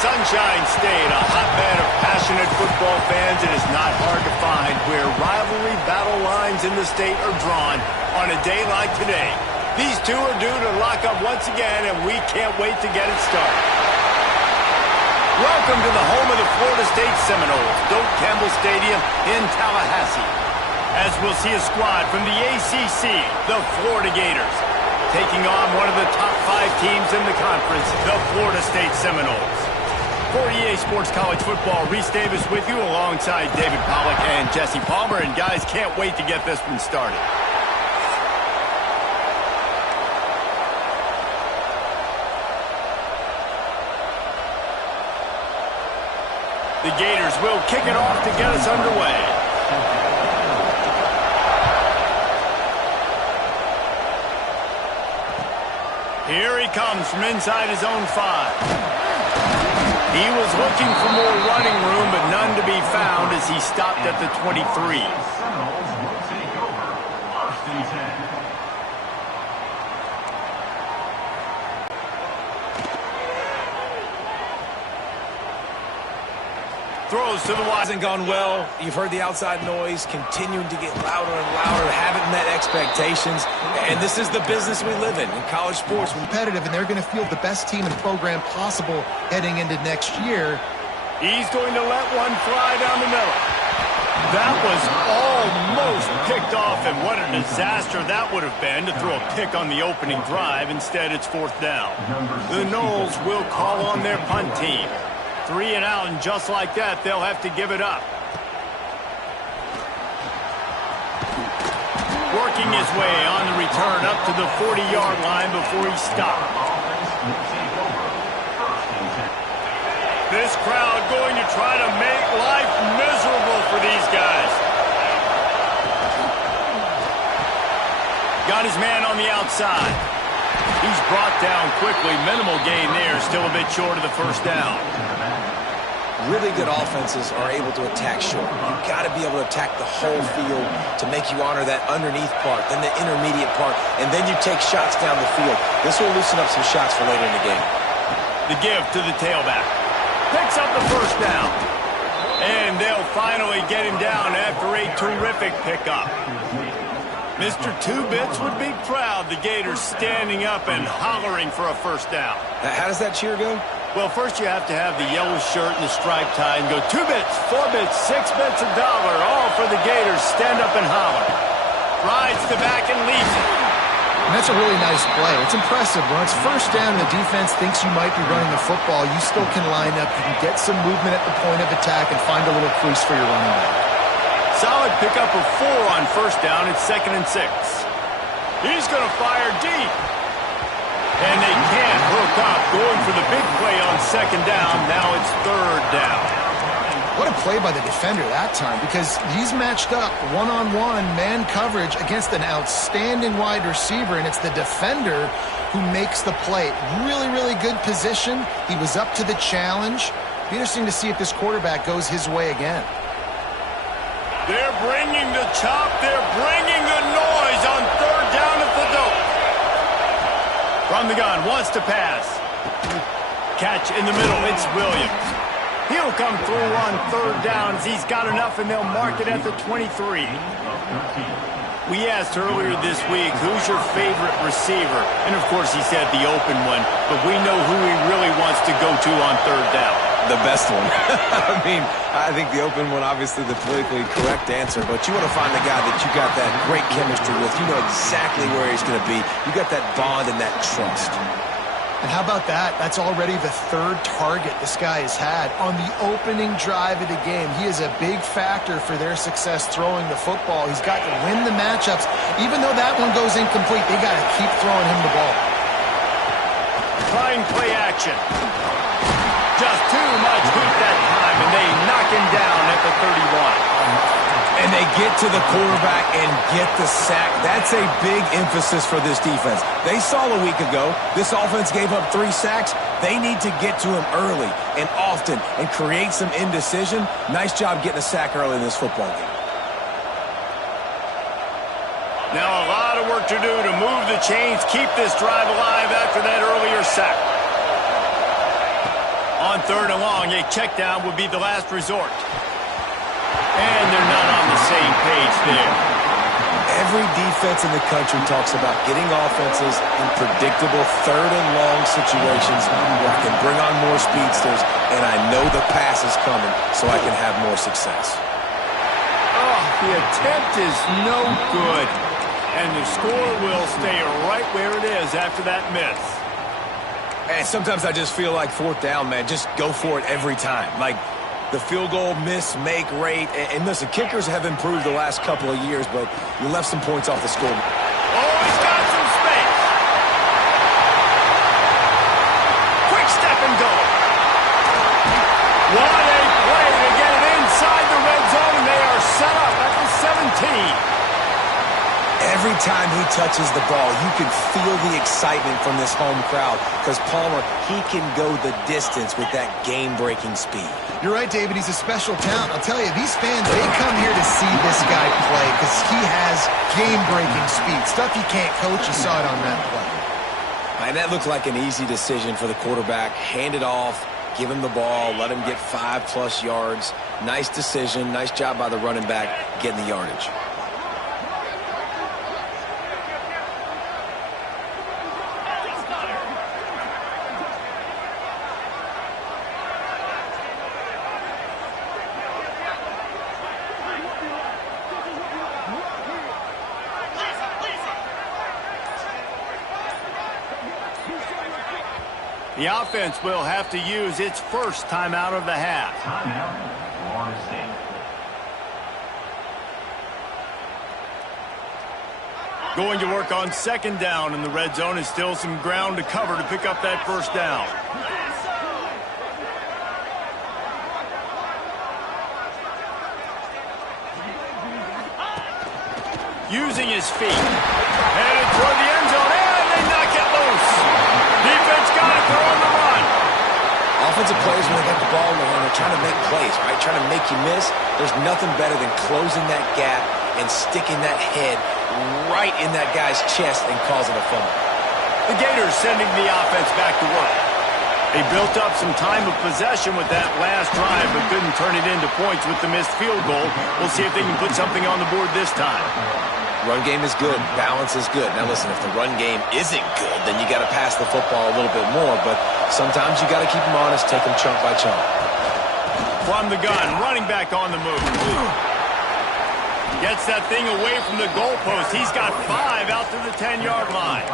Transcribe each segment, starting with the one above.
Sunshine State, a hotbed of passionate football fans. It is not hard to find where rivalry battle lines in the state are drawn on a day like today. These two are due to lock up once again, and we can't wait to get it started. Welcome to the home of the Florida State Seminoles, Doak Campbell Stadium in Tallahassee. As we'll see a squad from the ACC, the Florida Gators, taking on one of the top 5 teams in the conference, the Florida State Seminoles. For EA Sports College Football, Reese Davis with you alongside David Pollack and Jesse Palmer. And guys, can't wait to get this one started. The Gators will kick it off to get us underway. Here he comes from inside his own 5. He was looking for more running room, but none to be found as he stopped at the 23. Throws to the wide. Hasn't gone well. You've heard the outside noise continuing to get louder and louder. Haven't met expectations. And this is the business we live in college sports. Competitive, and they're going to field the best team and program possible heading into next year. He's going to let one fly down the middle. That was almost picked off, and what a disaster that would have been to throw a pick on the opening drive. Instead, it's 4th down. The Noles will call on their punt team. 3 and out, and just like that, they'll have to give it up. Working his way on the return up to the 40-yard line before he stopped. This crowd going to try to make life miserable for these guys. Got his man on the outside. He's brought down quickly. Minimal gain there. Still a bit short of the 1st down. Really good offenses are able to attack short. You've got to be able to attack the whole field to make you honor that underneath part, then the intermediate part, and then you take shots down the field. This will loosen up some shots for later in the game. The give to the tailback. Picks up the 1st down. And they'll finally get him down after a terrific pickup. Mr. Two-Bits would be proud. The Gators standing up and hollering for a 1st down. How does that cheer go? Well, first you have to have the yellow shirt and the striped tie and go 2 bits, 4 bits, 6 bits, $1, all for the Gators. Stand up and holler. Rides the back and leaves it. And that's a really nice play. It's impressive. When it's 1st down and the defense thinks you might be running the football, you still can line up. You can get some movement at the point of attack and find a little crease for your running back. Solid pickup of 4 on 1st down. It's 2nd and 6. He's going to fire deep. And they can't hook up, going for the big play on 2nd down. Now it's 3rd down. What a play by the defender that time, because he's matched up one-on-one man coverage against an outstanding wide receiver, and it's the defender who makes the play. Really, really good position. He was up to the challenge. Be interesting to see if this quarterback goes his way again. They're bringing the chop. They're bringing the noise on 3rd down at the Doak. From the gun, wants to pass. Catch in the middle, it's Williams. He'll come through on 3rd down as he's got enough, and they'll mark it at the 23. We asked earlier this week, who's your favorite receiver? And, of course, he said the open one, but we know who he really wants to go to on 3rd down. The best one. I mean, I think the open one, obviously the politically correct answer, but you want to find the guy that you got that great chemistry with. You know exactly where he's going to be. You got that bond and that trust. And how about that? That's already the 3rd target this guy has had on the opening drive of the game. He is a big factor for their success throwing the football. He's got to win the matchups. Even though that one goes incomplete, they got to keep throwing him the ball. Trying play action. Just too much heat that time, and they knock him down at the 31. And they get to the quarterback and get the sack. That's a big emphasis for this defense. They saw a week ago, this offense gave up 3 sacks. They need to get to him early and often and create some indecision. Nice job getting a sack early in this football game. Now a lot of work to do to move the chains, keep this drive alive after that earlier sack. On 3rd and long, a check down would be the last resort. And they're not on the same page there. Every defense in the country talks about getting offenses in predictable 3rd and long situations where I can bring on more speedsters and I know the pass is coming so I can have more success. Oh, the attempt is no good. And the score will stay right where it is after that miss. And sometimes I just feel like 4th down, man, just go for it every time. Like the field goal miss-make rate. And listen, kickers have improved the last couple of years, but you left some points off the score. Oh, he's got some space. Quick step and go. What a play to get it inside the red zone, and they are set up at the 17. Every time he touches the ball, you can feel the excitement from this home crowd because Palmer, he can go the distance with that game-breaking speed. You're right, David. He's a special talent. I'll tell you, these fans, they come here to see this guy play because he has game-breaking speed. Stuff you can't coach. You saw it on that play. And that looked like an easy decision for the quarterback. Hand it off, give him the ball, let him get 5+ yards. Nice decision. Nice job by the running back getting the yardage. The offense will have to use its first timeout of the half. Going to work on 2nd down in the red zone, and still some ground to cover to pick up that 1st down. Using his feet. Headed toward the end zone, and they knock it loose. Defense got it, they're on the run. Offensive players, when they get the ball in the hand, they're trying to make plays, right? Trying to make you miss. There's nothing better than closing that gap and sticking that head right in that guy's chest and causing a fumble. The Gators sending the offense back to work. They built up some time of possession with that last drive, but couldn't turn it into points with the missed field goal. We'll see if they can put something on the board this time. Run game is good. Balance is good. Now, listen, if the run game isn't good, then you got to pass the football a little bit more. But sometimes you got to keep them honest, take them chunk by chunk. From the gun, running back on the move. Gets that thing away from the goalpost. He's got 5 out to the 10-yard line.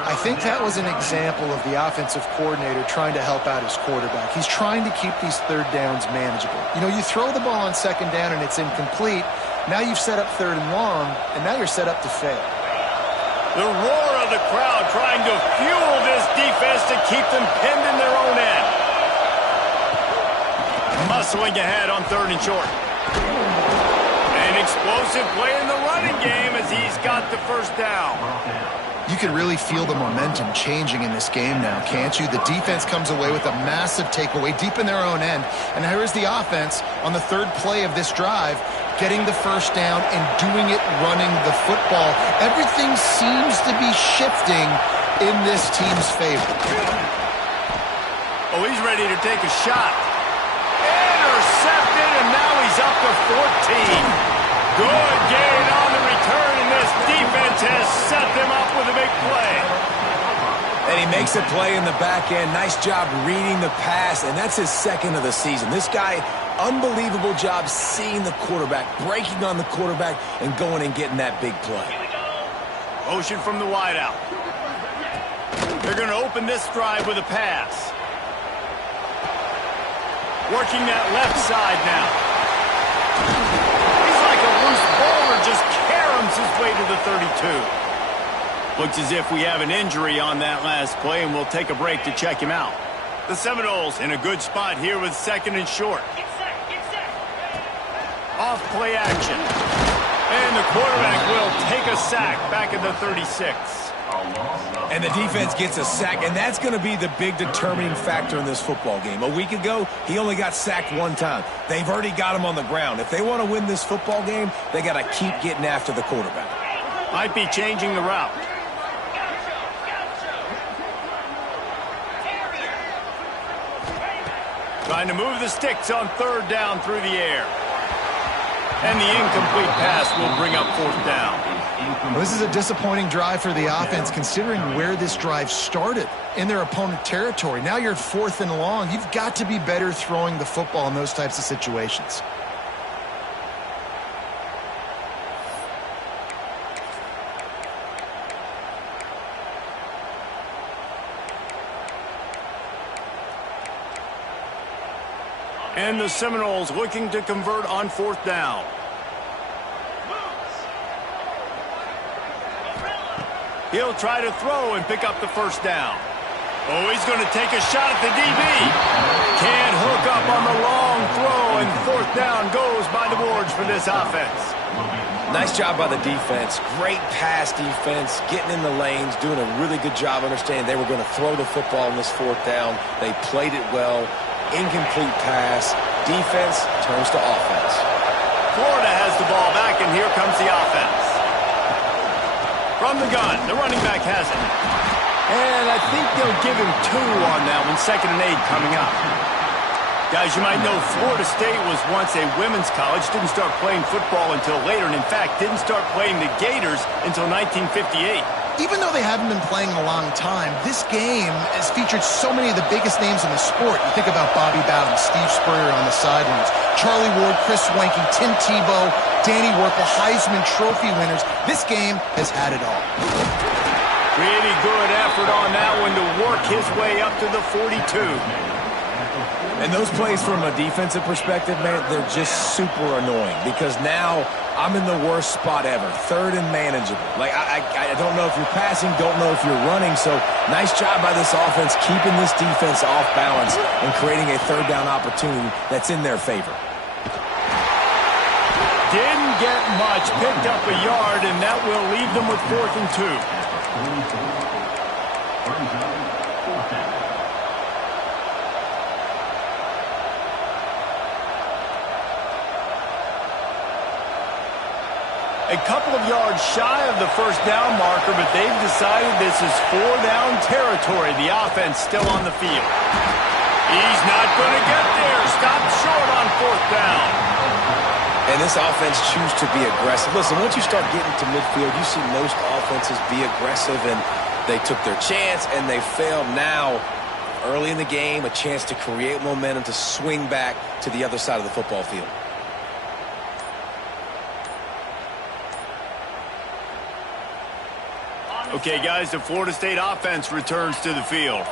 I think that was an example of the offensive coordinator trying to help out his quarterback. He's trying to keep these 3rd downs manageable. You know, you throw the ball on 2nd down and it's incomplete. Now you've set up 3rd and long, and now you're set up to fail. The roar of the crowd trying to fuel this defense to keep them pinned in their own end. Muscling ahead on 3rd and short. An explosive play in the running game as he's got the 1st down. You can really feel the momentum changing in this game now, can't you? The defense comes away with a massive takeaway deep in their own end. And here's the offense on the 3rd play of this drive, getting the 1st down and doing it running the football. Everything seems to be shifting in this team's favor. Oh, he's ready to take a shot. Intercepted, and now he's up to 14. Good gain on the return, and this defense has set them up with a big play. And he makes a play in the back end. Nice job reading the pass, and that's his 2nd of the season. This guy, unbelievable job seeing the quarterback, breaking on the quarterback, and going and getting that big play. Motion from the wideout. They're going to open this drive with a pass. Working that left side now. He's like a loose bowler, just caroms his way to the 32. Looks as if we have an injury on that last play, and we'll take a break to check him out. The Seminoles in a good spot here with 2nd and short. Off play action. And the quarterback will take a sack back at the 36. And the defense gets a sack, and that's going to be the big determining factor in this football game. A week ago, he only got sacked 1 time. They've already got him on the ground. If they want to win this football game, they got to keep getting after the quarterback. Might be changing the route. Trying to move the sticks on third down through the air. And the incomplete pass will bring up fourth down. Well, this is a disappointing drive for the offense, considering where this drive started in their opponent territory. Now you're at 4th and long. You've got to be better throwing the football in those types of situations. And the Seminoles looking to convert on fourth down. He'll try to throw and pick up the first down. Oh, he's going to take a shot at the DB. Can't hook up on the long throw, and fourth down goes by the boards for this offense. Nice job by the defense. Great pass defense, getting in the lanes, doing a really good job understanding they were going to throw the football on this fourth down. They played it well. Incomplete pass. Defense turns to offense. Florida has the ball back, and here comes the offense. From the gun, the running back has it. And I think they'll give him 2 on that one, 2nd and 8 coming up. Guys, you might know Florida State was once a women's college, didn't start playing football until later, and in fact, didn't start playing the Gators until 1958. Even though they haven't been playing a long time, this game has featured so many of the biggest names in the sport. You think about Bobby Bowden, Steve Spurrier on the sidelines, Charlie Ward, Chris Wanking, Tim Tebow, Danny Werfel, Heisman Trophy winners. This game has had it all. Pretty good effort on that one to work his way up to the 42. And those plays from a defensive perspective, man, they're just super annoying because now I'm in the worst spot ever, 3rd and manageable. Like, I don't know if you're passing, don't know if you're running, so nice job by this offense keeping this defense off balance and creating a 3rd down opportunity that's in their favor. Didn't get much, picked up a yard, and that will leave them with 4th and 2. A couple of yards shy of the first down marker, but they've decided this is 4-down territory. The offense still on the field. He's not going to get there. Stopped short on 4th down. And this offense chooses to be aggressive. Listen, once you start getting to midfield, you see most offenses be aggressive, and they took their chance, and they failed. Now, early in the game, a chance to create momentum to swing back to the other side of the football field. Okay, guys, the Florida State offense returns to the field.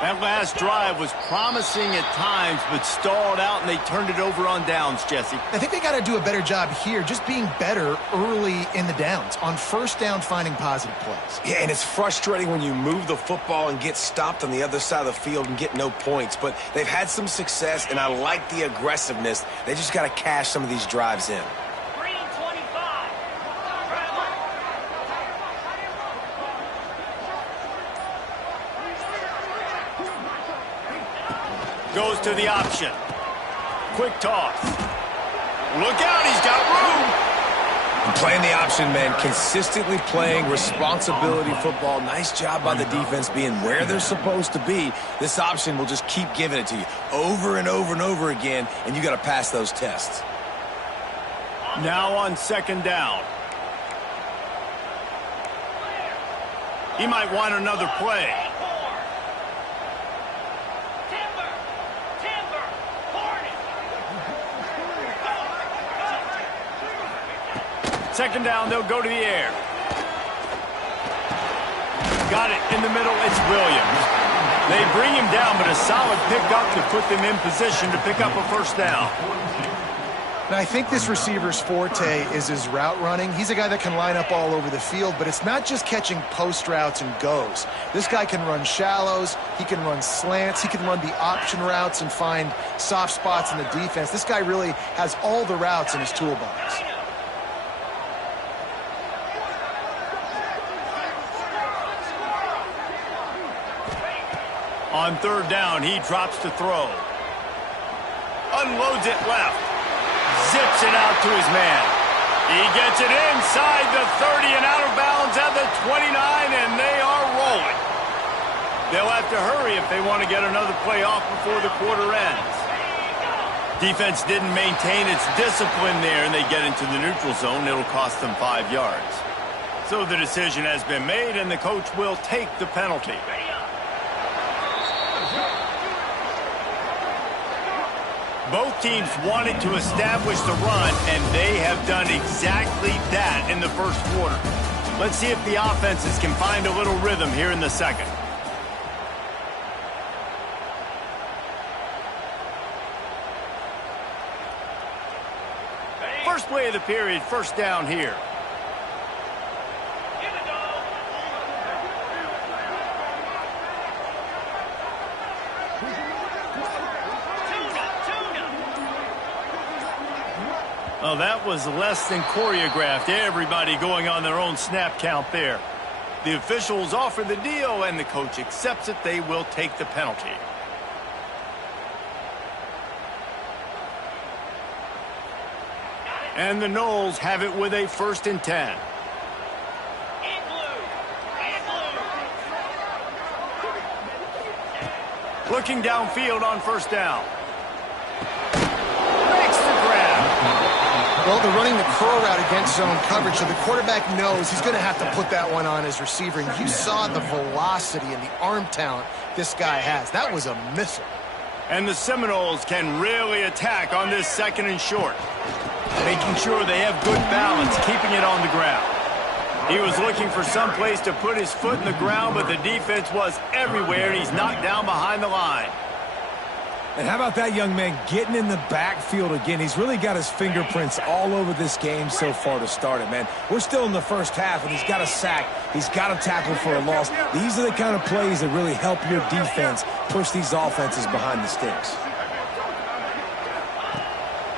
That last drive was promising at times, but stalled out, and they turned it over on downs, Jesse. I think they got to do a better job here, just being better early in the downs. On first down, finding positive plays. Yeah, and it's frustrating when you move the football and get stopped on the other side of the field and get no points. But they've had some success, and I like the aggressiveness. They just got to cash some of these drives in. Goes to the option. Quick toss. Look out, he's got room. Playing the option, man, consistently playing responsibility football. Nice job by the defense being where they're supposed to be. This option will just keep giving it to you over and over and over again, and you got to pass those tests. Now on 2nd down. He might want another play. Second down, they'll go to the air. Got it in the middle, it's Williams. They bring him down, but a solid pickup to put them in position to pick up a first down. And I think this receiver's forte is his route running. He's a guy that can line up all over the field, but it's not just catching post routes and goes. This guy can run shallows, he can run slants, he can run the option routes and find soft spots in the defense. This guy really has all the routes in his toolbox. On 3rd down, he drops to throw. Unloads it left. Zips it out to his man. He gets it inside the 30 and out of bounds at the 29, and they are rolling. They'll have to hurry if they want to get another play off before the quarter ends. Defense didn't maintain its discipline there, and they get into the neutral zone. It'll cost them 5 yards. So the decision has been made, and the coach will take the penalty. Both teams wanted to establish the run, and they have done exactly that in the first quarter. Let's see if the offenses can find a little rhythm here in the second. First play of the period, first down here. Oh, that was less than choreographed. Everybody going on their own snap count there. The officials offer the deal, and the coach accepts it. They will take the penalty. And the Noles have it with a 1st and 10. Looking downfield on first down. Makes the grab. Well, they're running the curl route against zone coverage, so the quarterback knows he's going to have to put that one on his receiver. And you saw the velocity and the arm talent this guy has. That was a missile. And the Seminoles can really attack on this 2nd and short. Making sure they have good balance, keeping it on the ground. He was looking for some place to put his foot in the ground, but the defense was everywhere, and he's knocked down behind the line. And how about that young man getting in the backfield again? He's really got his fingerprints all over this game so far to start it, man. We're still in the first half, and he's got a sack. He's got a tackle for a loss. These are the kind of plays that really help your defense push these offenses behind the sticks.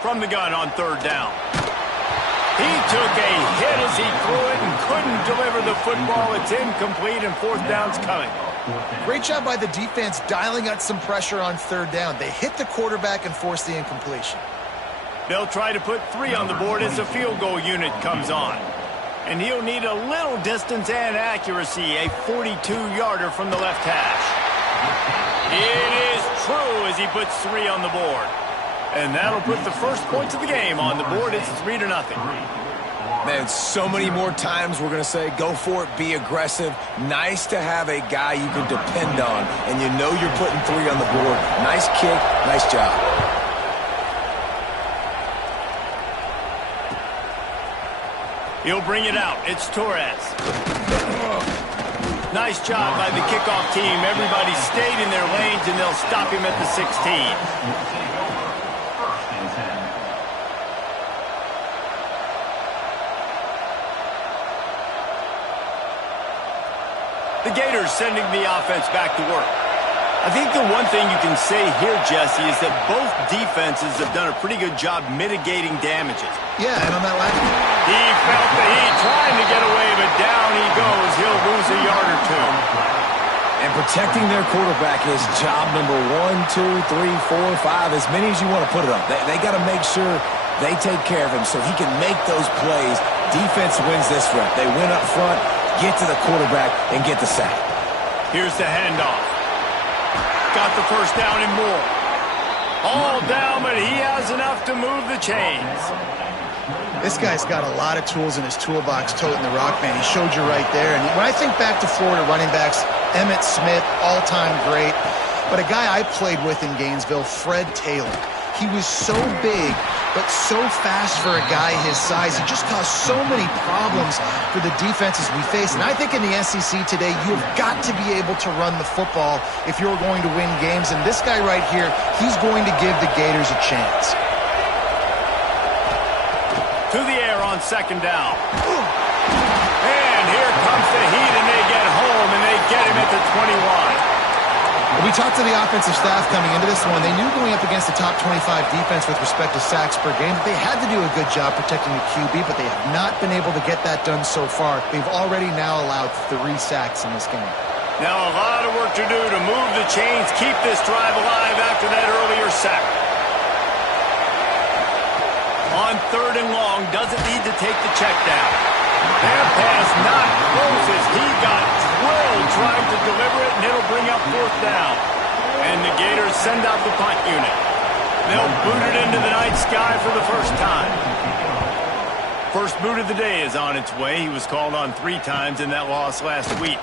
From the gun on 3rd down. He took a hit as he threw it and couldn't deliver the football. It's incomplete, and 4th down's coming. Great job by the defense dialing out some pressure on 3rd down. They hit the quarterback and forced the incompletion. They'll try to put 3 on the board as the field goal unit comes on. And he'll need a little distance and accuracy, a 42-yarder from the left hash. It is true as he puts 3 on the board. And that'll put the first points of the game on the board. It's 3-0. Man, so many more times we're going to say, go for it, be aggressive. Nice to have a guy you can depend on, and you know you're putting 3 on the board. Nice kick, nice job. He'll bring it out. It's Torres. Nice job by the kickoff team. Everybody stayed in their lanes, and they'll stop him at the 16. The Gators sending the offense back to work. I think the one thing you can say here, Jesse, is that both defenses have done a pretty good job mitigating damages. Yeah, and on that last one, He felt the heat trying to get away, but down he goes. He'll lose a yard or 2. And protecting their quarterback is job number 1, 2, 3, 4, 5, as many as you want to put it on. They got to make sure they take care of him so he can make those plays. Defense wins this rep. They win up front, get to the quarterback, and get the sack. Here's the handoff. Got the first down and more. All down, but he has enough to move the chains. this guy's got a lot of tools in his toolbox toting the rock, man. He showed you right there. And when I think back to Florida running backs, Emmitt Smith, all-time great. But a guy I played with in Gainesville, Fred Taylor. He was so big, but so fast for a guy his size. He just caused so many problems for the defenses we face. And I think in the SEC today, you've got to be able to run the football if you're going to win games. And this guy right here, he's going to give the Gators a chance. To the air on second down. And here comes the heat, and they get home, and they get him at the 21. We talked to the offensive staff coming into this one. They knew going up against the top 25 defense with respect to sacks per game that they had to do a good job protecting the QB, but they have not been able to get that done so far. They've already now allowed 3 sacks in this game. Now a lot of work to do to move the chains, keep this drive alive after that earlier sack. On third and long, doesn't need to take the check down. That pass not close as he got drilled trying to deliver it, and it'll bring up fourth down. And the Gators send out the punt unit. They'll boot it into the night sky for the first time. First boot of the day is on its way. He was called on 3 times in that loss last week.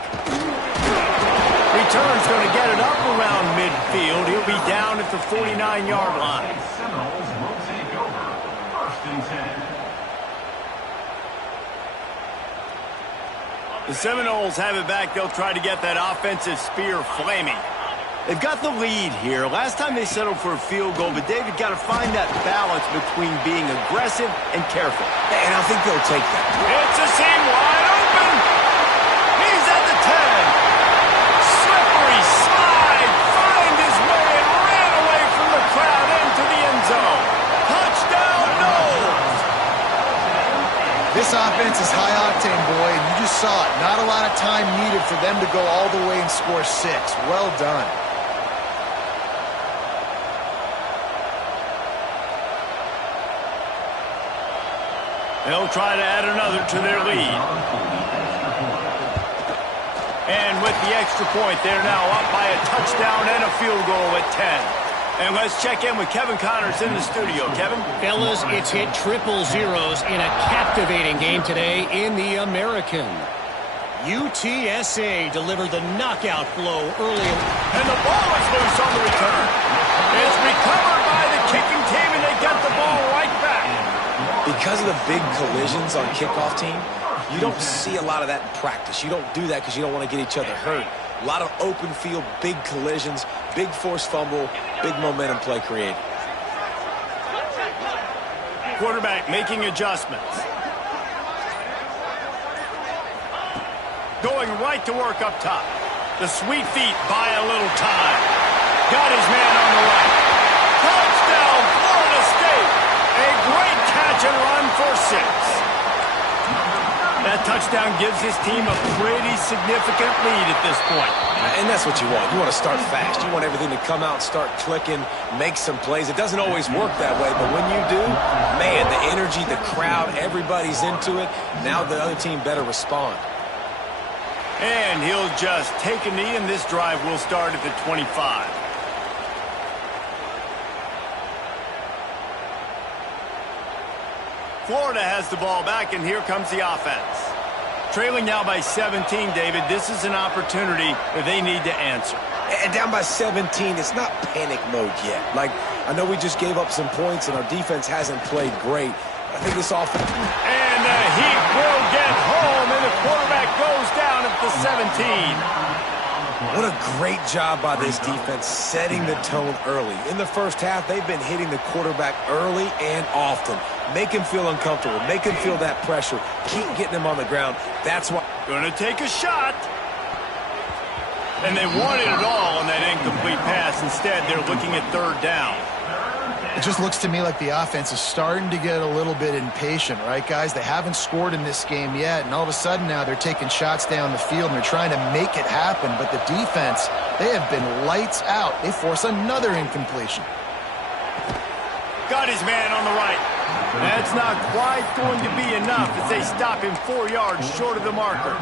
Return's going to get it up around midfield. He'll be down at the 49-yard line. The Seminoles have it back. They'll try to get that offensive spear flaming. They've got the lead here. Last time they settled for a field goal, but David got to find that balance between being aggressive and careful. And I think they'll take that. It's a seam wide open. He's at the 10. Slippery slide. Find his way and ran away from the crowd into the end zone. Touchdown, Noles. This offense is high octane, boy, and you just saw it. Not a lot of time needed for them to go all the way and score 6. Well done. They'll try to add another to their lead. And with the extra point, they're now up by a touchdown and a field goal at 10. And let's check in with Kevin Connors in the studio. Kevin? Fellas, it's hit triple zeros in a captivating game today in the American. UTSA delivered the knockout blow early. And the ball is loose on the return. It's recovered by the kicking team, and they get the ball right back. Because of the big collisions on kickoff team, you don't see a lot of that in practice. You don't do that because you don't want to get each other hurt. A lot of open field, big collisions, big forced fumble, big momentum play created. Quarterback making adjustments. Going right to work up top. The sweet feet buy a little time. Got his man on the right. Touchdown, Florida State. A great catch and run for 6. That touchdown gives his team a pretty significant lead at this point. And that's what you want. You want to start fast. You want everything to come out and start clicking, make some plays. It doesn't always work that way, but when you do, man, the energy, the crowd, everybody's into it. Now the other team better respond. And he'll just take a knee, and this drive will start at the 25. Florida has the ball back, and here comes the offense. Trailing now by 17, David. This is an opportunity that they need to answer. And down by 17, it's not panic mode yet. Like, I know we just gave up some points, and our defense hasn't played great. I think this offense... And the Heat will get home, and the quarterback goes down at the 17. What a great job by this defense setting the tone early. In the first half, they've been hitting the quarterback early and often. Make him feel uncomfortable. Make him feel that pressure. Keep getting him on the ground. That's why. Going to take a shot. And they wanted it all on that incomplete pass. Instead, they're looking at 3rd down. It just looks to me like the offense is starting to get a little bit impatient, right, guys? They haven't scored in this game yet, and all of a sudden now they're taking shots down the field, and they're trying to make it happen. But the defense, they have been lights out. They force another incompletion. Got his man on the right. That's not quite going to be enough as they stop him 4 yards short of the marker.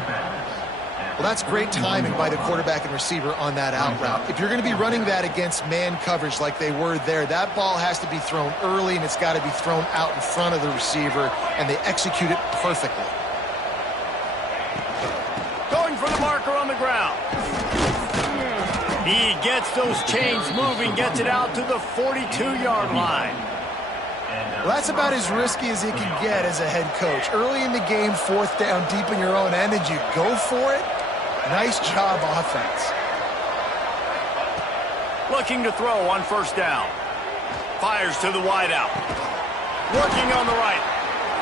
Well, that's great timing by the quarterback and receiver on that out route. If you're going to be running that against man coverage like they were there, that ball has to be thrown early, and it's got to be thrown out in front of the receiver, and they execute it perfectly. Going for the marker on the ground. He gets those chains moving, gets it out to the 42-yard line. Well, that's about as risky as it can get as a head coach. Early in the game, 4th down, deep in your own end, and you go for it. Nice job, offense. Looking to throw on 1st down. Fires to the wideout. Working on the right.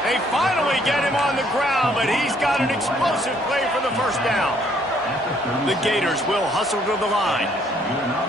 They finally get him on the ground, but he's got an explosive play for the 1st down. The Gators will hustle to the line.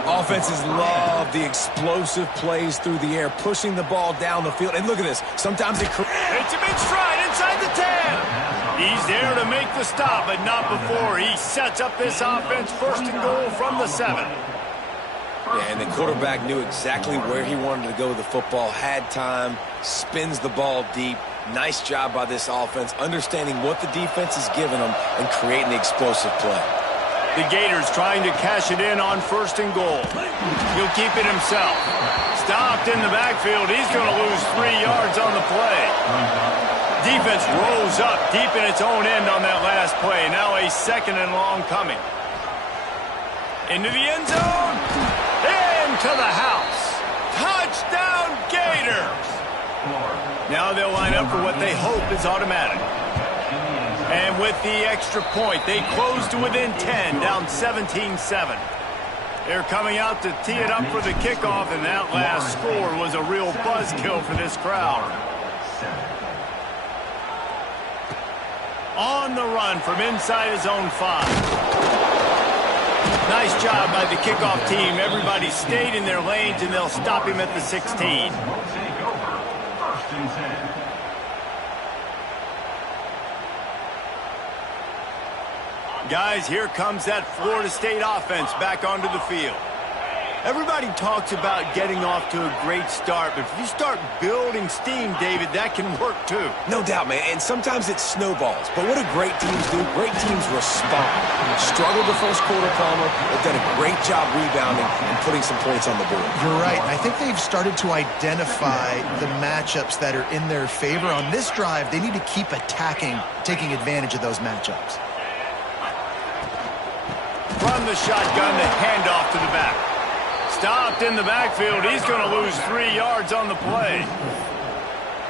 Offenses love the explosive plays through the air, pushing the ball down the field. And look at this. Sometimes it... It's a mid-stride inside the 10. He's there to make the stop, but not before he sets up this offense 1st and goal from the 7. Yeah, and the quarterback knew exactly where he wanted to go with the football, had time, spins the ball deep. Nice job by this offense, understanding what the defense is giving them and creating the explosive play. The Gators trying to cash it in on 1st and goal. He'll keep it himself. Stopped in the backfield. He's going to lose 3 yards on the play. Defense rose up deep in its own end on that last play. Now a 2nd and long coming. Into the end zone. Into the house. Touchdown, Gators. Now they'll line up for what they hope is automatic. And with the extra point, they close to within 10, down 17-7. They're coming out to tee it up for the kickoff, and that last score was a real buzzkill for this crowd. On the run from inside his own 5. Nice job by the kickoff team. Everybody stayed in their lanes, and they'll stop him at the 16. Guys, here comes that Florida State offense back onto the field. Everybody talks about getting off to a great start, but if you start building steam, David, that can work too. No doubt, man, and sometimes it snowballs. But what do great teams do? Great teams respond. Struggled the first quarter, Palmer. They've done a great job rebounding and putting some points on the board. You're right. I think they've started to identify the matchups that are in their favor. On this drive, they need to keep attacking, taking advantage of those matchups. From the shotgun, the handoff to the back. Stopped in the backfield. He's going to lose 3 yards on the play.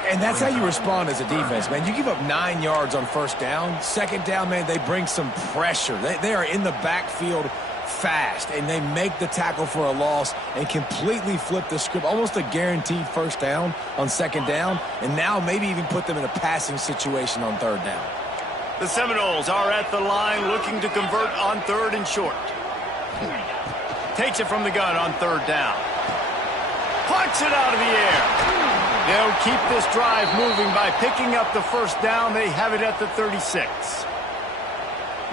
And that's how you respond as a defense, man. You give up 9 yards on 1st down. 2nd down, man, they bring some pressure. They are in the backfield fast, and they make the tackle for a loss and completely flip the script. Almost a guaranteed 1st down on 2nd down, and now maybe even put them in a passing situation on 3rd down. The Seminoles are at the line looking to convert on 3rd and short. Takes it from the gun on 3rd down. Plucks it out of the air. They'll keep this drive moving by picking up the 1st down. They have it at the 36.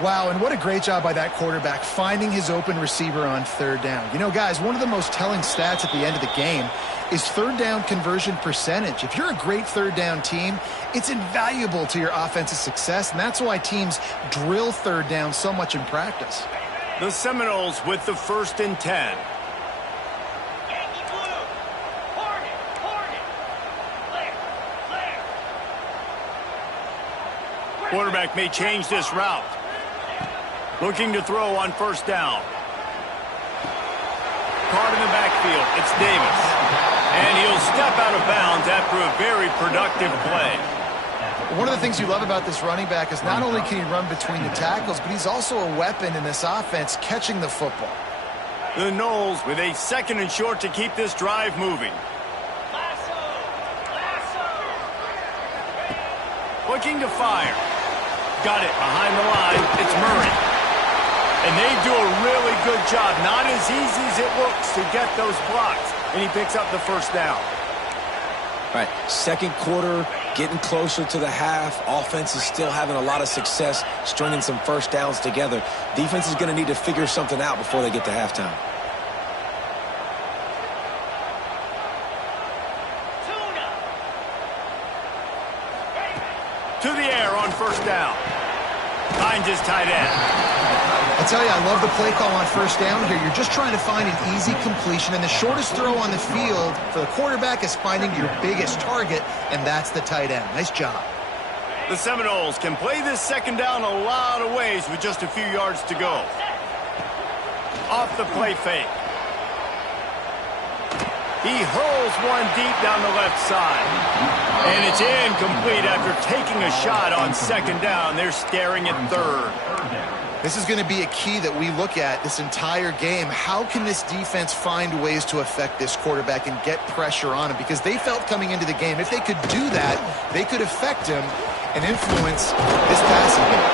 Wow, and what a great job by that quarterback finding his open receiver on 3rd down. You know, guys, one of the most telling stats at the end of the game is 3rd down conversion percentage. If you're a great 3rd down team, it's invaluable to your offensive success, and that's why teams drill 3rd down so much in practice. The Seminoles with the 1st and 10. Quarterback may change this route. Looking to throw on 1st down. Caught in the backfield. It's Davis. And he'll step out of bounds after a very productive play. One of the things you love about this running back is not only can he run between the tackles, but he's also a weapon in this offense catching the football. The Noles with a 2nd and short to keep this drive moving. Looking to fire. Got it behind the line. It's Murray. And they do a really good job. Not as easy as it looks to get those blocks. And he picks up the 1st down. All right, 2nd quarter, getting closer to the half. Offense is still having a lot of success stringing some 1st downs together. Defense is going to need to figure something out before they get to halftime. To the air on 1st down. Finds his tight end. I tell you, I love the play call on 1st down here. You're just trying to find an easy completion, and the shortest throw on the field for the quarterback is finding your biggest target, and that's the tight end. Nice job. The Seminoles can play this 2nd down a lot of ways with just a few yards to go. Off the play fake. He hurls one deep down the left side. And it's incomplete after taking a shot on 2nd down. They're staring at 3rd. This is going to be a key that we look at this entire game. How can this defense find ways to affect this quarterback and get pressure on him? Because they felt coming into the game, if they could do that, they could affect him and influence this passing game.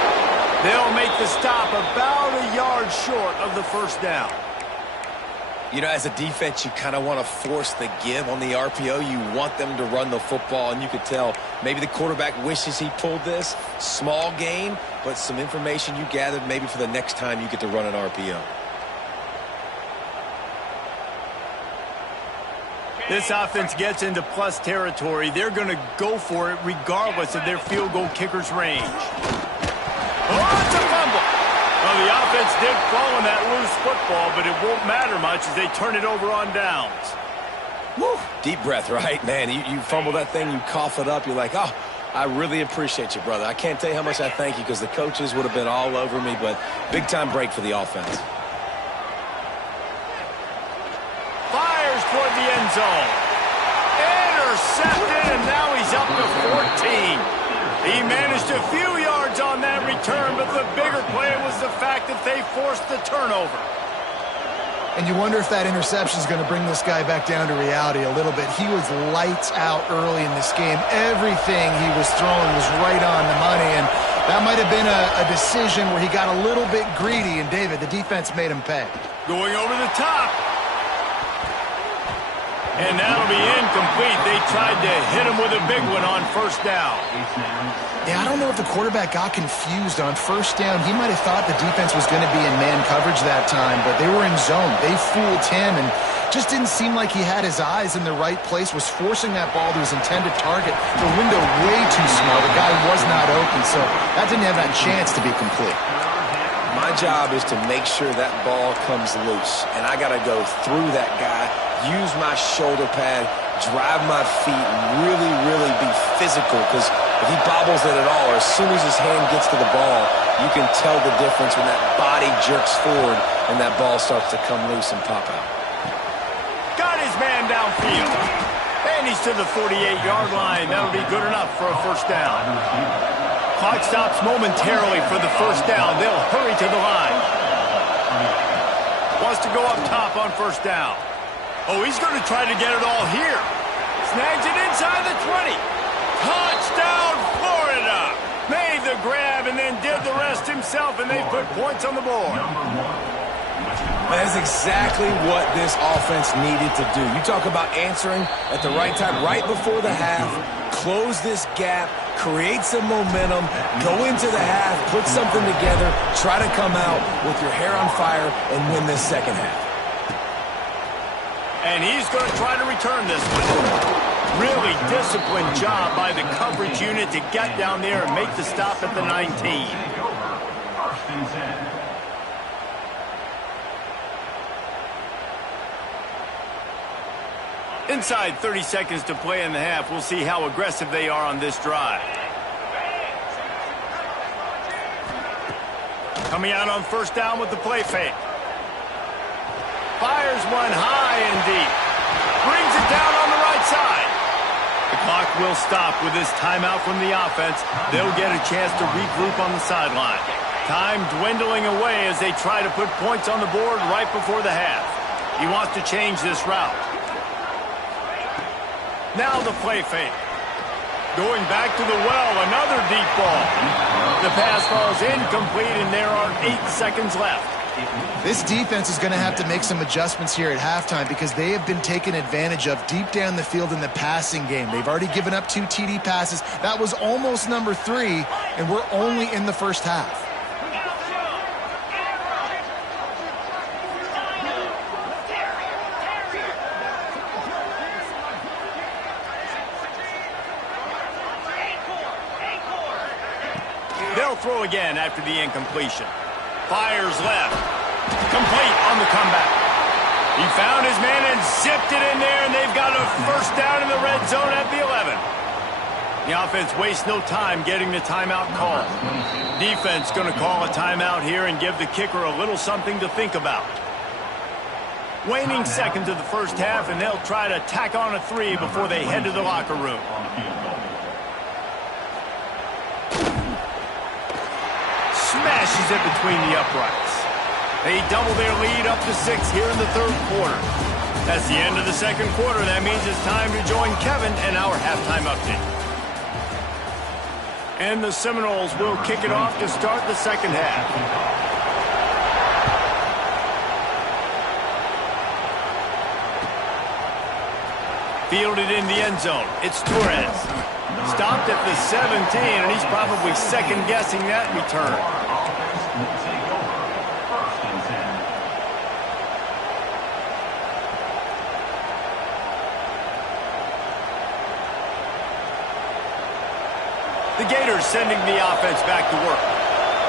They'll make the stop about a yard short of the 1st down. You know, as a defense, you kind of want to force the give on the RPO. You want them to run the football, and you could tell maybe the quarterback wishes he pulled this. Small gain, but some information you gathered maybe for the next time you get to run an RPO. This offense gets into plus territory. They're going to go for it regardless of their field goal kicker's range. Oh, it's a fumble. Well, the offense did fall on that loose football, but it won't matter much as they turn it over on downs. Woo. Deep breath, right? Man, you fumble that thing, you cough it up, you're like, oh, I really appreciate you, brother. I can't tell you how much I thank you because the coaches would have been all over me, but big-time break for the offense. Fires toward the end zone. Intercepted, and now he's up to 14. He managed a few yards on that return, but the bigger play was the fact that they forced the turnover. And you wonder if that interception is going to bring this guy back down to reality a little bit. He was lights out early in this game. Everything he was throwing was right on the money, and that might have been a decision where he got a little bit greedy, and David, the defense made him pay. Going over the top. And that'll be incomplete. They tried to hit him with a big one on first down. Yeah, I don't know if the quarterback got confused on first down. He might have thought the defense was going to be in man coverage that time, but they were in zone. They fooled him and just didn't seem like he had his eyes in the right place, was forcing that ball to his intended target. The window way too small. The guy was not open, so that didn't have that chance to be complete. My job is to make sure that ball comes loose, and I got to go through that guy, use my shoulder pad, drive my feet, and really, really be physical, because if he bobbles it at all, or as soon as his hand gets to the ball, you can tell the difference when that body jerks forward and that ball starts to come loose and pop out. Got his man downfield. And he's to the 48-yard line. That'll be good enough for a first down. Clock stops momentarily for the first down. They'll hurry to the line. Wants to go up top on first down. Oh, he's going to try to get it all here. Snags it inside the 20. Touchdown, Florida! Made the grab and then did the rest himself, and they put points on the board. That's exactly what this offense needed to do. You talk about answering at the right time, right before the half, close this gap, create some momentum, go into the half, put something together, try to come out with your hair on fire and win this second half. And he's going to try to return this one. Really disciplined job by the coverage unit to get down there and make the stop at the 19. Inside 30 seconds to play in the half. We'll see how aggressive they are on this drive. Coming out on first down with the play fake. Fires one high and deep. Brings it down on the right side. The clock will stop with this timeout from the offense. They'll get a chance to regroup on the sideline. Time dwindling away as they try to put points on the board right before the half. He wants to change this route. Now the play fake. Going back to the well, another deep ball. The pass falls incomplete, and there are 8 seconds left. This defense is going to have to make some adjustments here at halftime because they have been taken advantage of deep down the field in the passing game. They've already given up 2 TD passes. That was almost number 3, and we're only in the first half. They'll throw again after the incompletion. Fires left. Complete on the comeback. He found his man and zipped it in there, and they've got a first down in the red zone at the 11. The offense wastes no time getting the timeout call. Defense going to call a timeout here and give the kicker a little something to think about. Waning seconds of the first half, and they'll try to tack on a 3 before they head to the locker room. Smashes it between the uprights. They double their lead up to 6 here in the third quarter. That's the end of the second quarter. That means it's time to join Kevin and our halftime update. And the Seminoles will kick it off to start the second half. Fielded in the end zone. It's Torres. Stopped at the 17, and he's probably second-guessing that return. The Gators sending the offense back to work.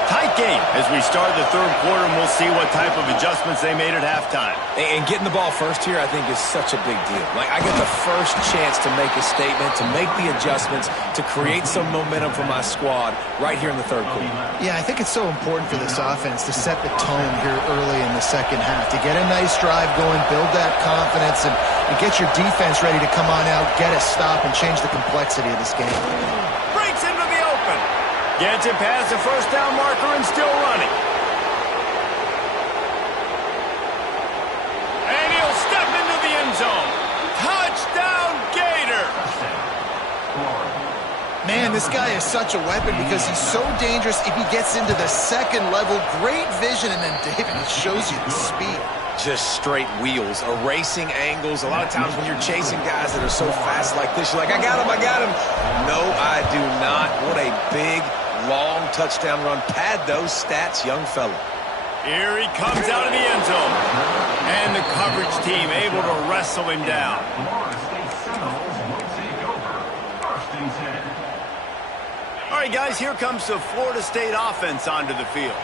Tight game as we start the third quarter, and we'll see what type of adjustments they made at halftime. And getting the ball first here, I think, is such a big deal. Like, I get the first chance to make a statement, to make the adjustments, to create some momentum for my squad right here in the third quarter. Yeah, I think it's so important for this offense to set the tone here early in the second half, to get a nice drive going, build that confidence, and get your defense ready to come on out, get a stop, and change the complexity of this game. Breaks into the open. Gets it past the first down marker and still running. And he'll step into the end zone. Touchdown, Gator. Man, this guy is such a weapon because he's so dangerous if he gets into the second level. Great vision, and then David, it shows you the speed. Just straight wheels, erasing angles. A lot of times when you're chasing guys that are so fast like this, you're like, I got him, I got him. No, I do not. What a big, long touchdown run. Pad those stats, young fella. Here he comes out of the end zone. And the coverage team able to wrestle him down. All right, guys, here comes the Florida State offense onto the field.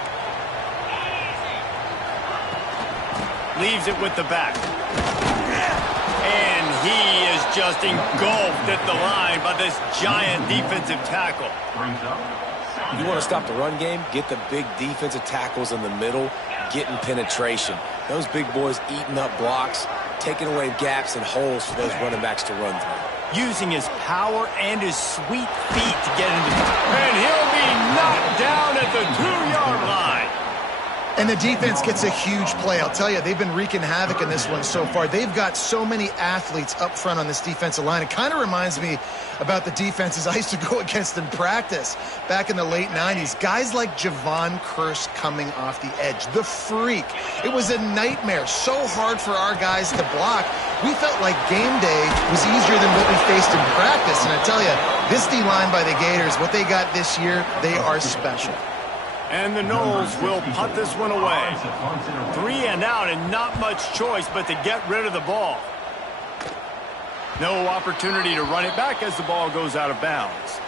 Leaves it with the back. And he is just engulfed at the line by this giant defensive tackle. You want to stop the run game? Get the big defensive tackles in the middle, getting penetration. Those big boys eating up blocks, taking away gaps and holes for those running backs to run through. Using his power and his sweet feet to get into the... And he'll be knocked down at the 2-yard line. And the defense gets a huge play. I'll tell you, they've been wreaking havoc in this one so far. They've got so many athletes up front on this defensive line. It kind of reminds me about the defenses I used to go against in practice back in the late 90s. Guys like Javon Curse coming off the edge. The freak. It was a nightmare. So hard for our guys to block. We felt like game day was easier than what we faced in practice. And I tell you, this D-line by the Gators, what they got this year, they are special. And the Noles will punt this one away. 3 and out and not much choice but to get rid of the ball. No opportunity to run it back as the ball goes out of bounds.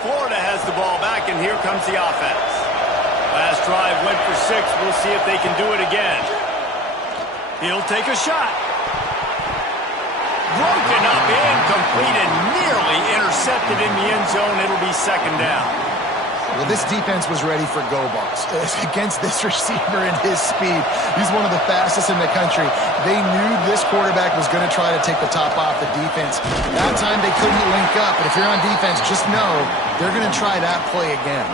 Florida has the ball back, and here comes the offense. Last drive went for 6. We'll see if they can do it again. He'll take a shot. Broken up, incomplete, and nearly intercepted in the end zone. It'll be second down. Well, this defense was ready for go balls against this receiver and his speed. He's one of the fastest in the country. They knew this quarterback was going to try to take the top off the defense. That time they couldn't link up, but if you're on defense, just know they're going to try that play again.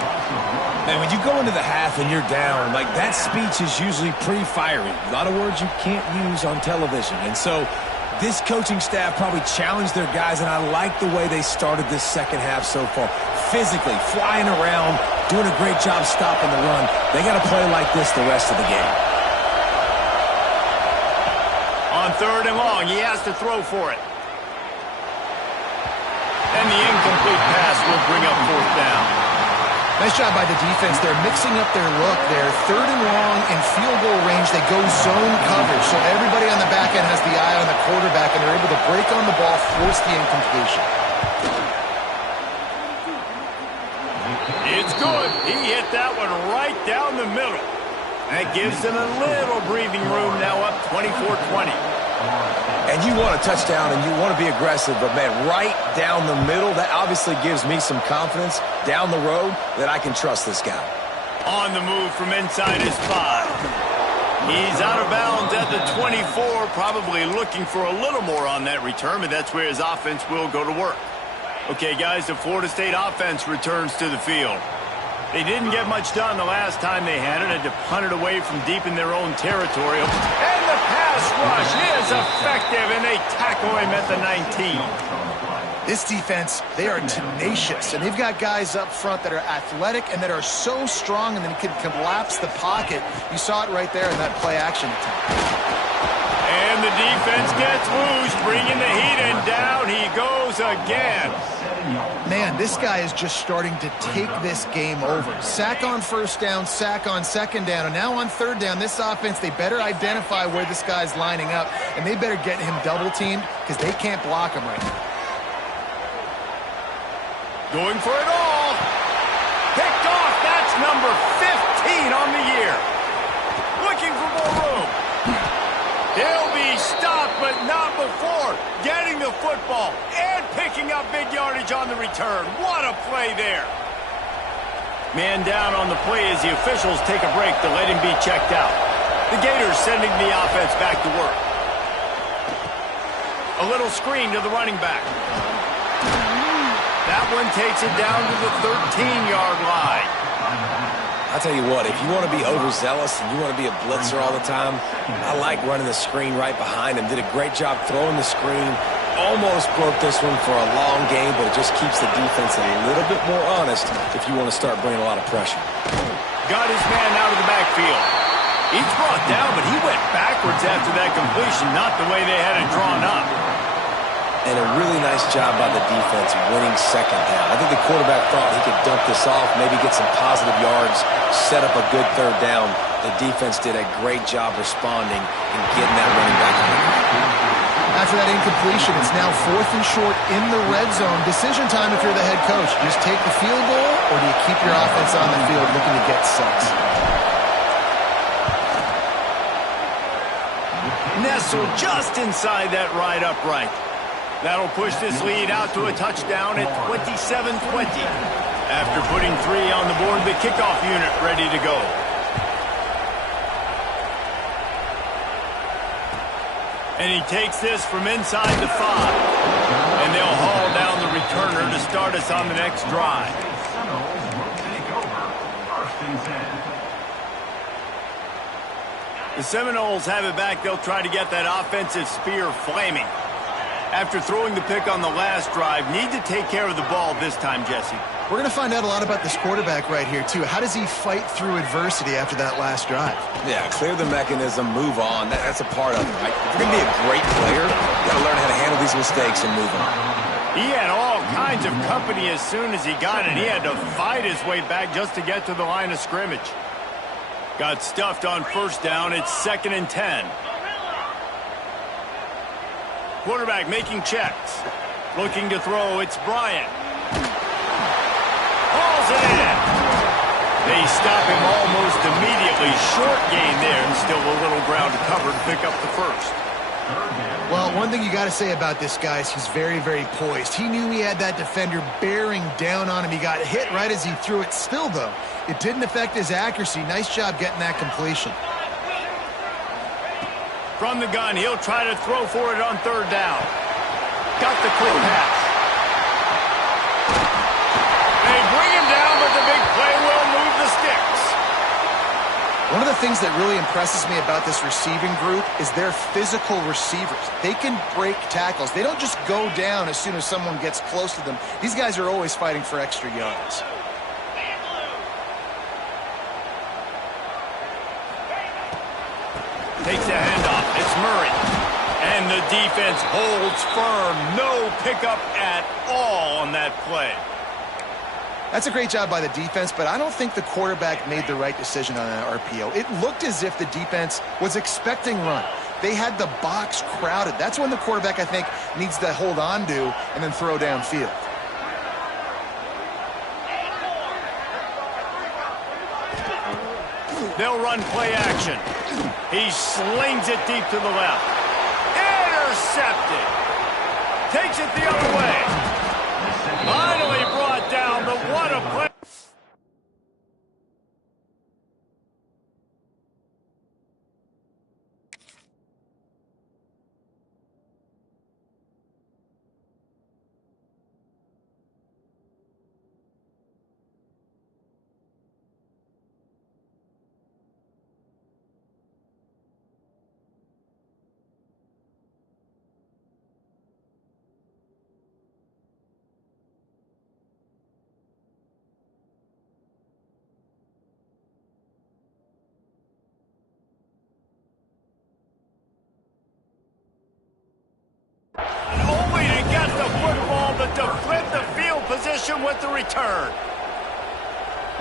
Man, when you go into the half and you're down, like, that speech is usually pretty fiery. A lot of words you can't use on television. And so this coaching staff probably challenged their guys, and I like the way they started this second half so far. Physically, flying around, doing a great job stopping the run. They got to play like this the rest of the game. On 3rd and long, he has to throw for it. And the incomplete pass will bring up 4th down. Nice job by the defense. They're mixing up their look. They're 3rd and long in field goal range. They go zone coverage. So everybody on the back end has the eye on the quarterback, and they're able to break on the ball, force the incompletion. It's good. He hit that one right down the middle. That gives them a little breathing room, now up 24-20. And you want a touchdown and you want to be aggressive, but, man, right down the middle, that obviously gives me some confidence down the road that I can trust this guy. On the move from inside his 5. He's out of bounds at the 24, probably looking for a little more on that return, but that's where his offense will go to work. Okay, guys, the Florida State offense returns to the field. They didn't get much done the last time they had it to punt it away from deep in their own territory. And the pass rush is effective, and they tackle him at the 19. This defense, they are tenacious, and they've got guys up front that are athletic and that are so strong and then can collapse the pocket. You saw it right there in that play-action attack. And the defense gets loose, bringing the heat, and down he goes again. Man, this guy is just starting to take this game over. Sack on 1st down, sack on 2nd down, and now on 3rd down, this offense, they better identify where this guy's lining up, and they better get him double-teamed because they can't block him right now. Going for it all. Picked off. That's number 15 on the year. Looking for more room. He'll be stopped, but not before getting the football and picking up big yardage on the return. What a play there. Man down on the play as the officials take a break to let him be checked out. The Gators sending the offense back to work. A little screen to the running back. That one takes it down to the 13-yard line. I'll tell you what, if you want to be overzealous and you want to be a blitzer all the time, I like running the screen right behind him. Did a great job throwing the screen. Almost broke this one for a long game, but it just keeps the defense a little bit more honest if you want to start bringing a lot of pressure. Got his man out of the backfield. He's brought down, but he went backwards after that completion, not the way they had it drawn up. And a really nice job by the defense winning second down. I think the quarterback thought he could dump this off, maybe get some positive yards, set up a good third down. The defense did a great job responding and getting that running back in the game. After that incompletion, it's now 4th and short in the red zone. Decision time if you're the head coach. You just take the field goal, or do you keep your offense on the field looking to get 6? Nestled just inside that right upright. That'll push this lead out to a touchdown at 27-20. After putting 3 on the board, the kickoff unit ready to go. And he takes this from inside the 5. And they'll haul down the returner to start us on the next drive. The Seminoles have it back. They'll try to get that offensive spear flaming. After throwing the pick on the last drive, need to take care of the ball this time, Jesse. We're going to find out a lot about this quarterback right here, too. How does he fight through adversity after that last drive? Yeah, clear the mechanism, move on. That's a part of it, right? If you're going to be a great player, you got to learn how to handle these mistakes and move on. He had all kinds of company as soon as he got it. He had to fight his way back just to get to the line of scrimmage. Got stuffed on first down. It's 2nd and 10. Quarterback making checks. Looking to throw. It's Bryant. Hauls it in. They stop him almost immediately. Short gain there, and still a little ground to cover to pick up the first. Well, one thing you got to say about this guy is he's very, very poised. He knew he had that defender bearing down on him. He got hit right as he threw it. Still, though, it didn't affect his accuracy. Nice job getting that completion. From the gun, he'll try to throw for it on 3rd down. Got the quick pass. They bring him down, but the big play will move the sticks. One of the things that really impresses me about this receiving group is their physical receivers. They can break tackles. They don't just go down as soon as someone gets close to them. These guys are always fighting for extra yards. Takes a handoff. It's Murray. And the defense holds firm. No pickup at all on that play. That's a great job by the defense, but I don't think the quarterback made the right decision on that RPO. It looked as if the defense was expecting run. They had the box crowded. That's when the quarterback, I think, needs to hold on to and then throw downfield. They'll run play action. He slings it deep to the left. Intercepted. Takes it the other way. Finally brought down, but what a play. Only to get the football, but to flip the field position with the return.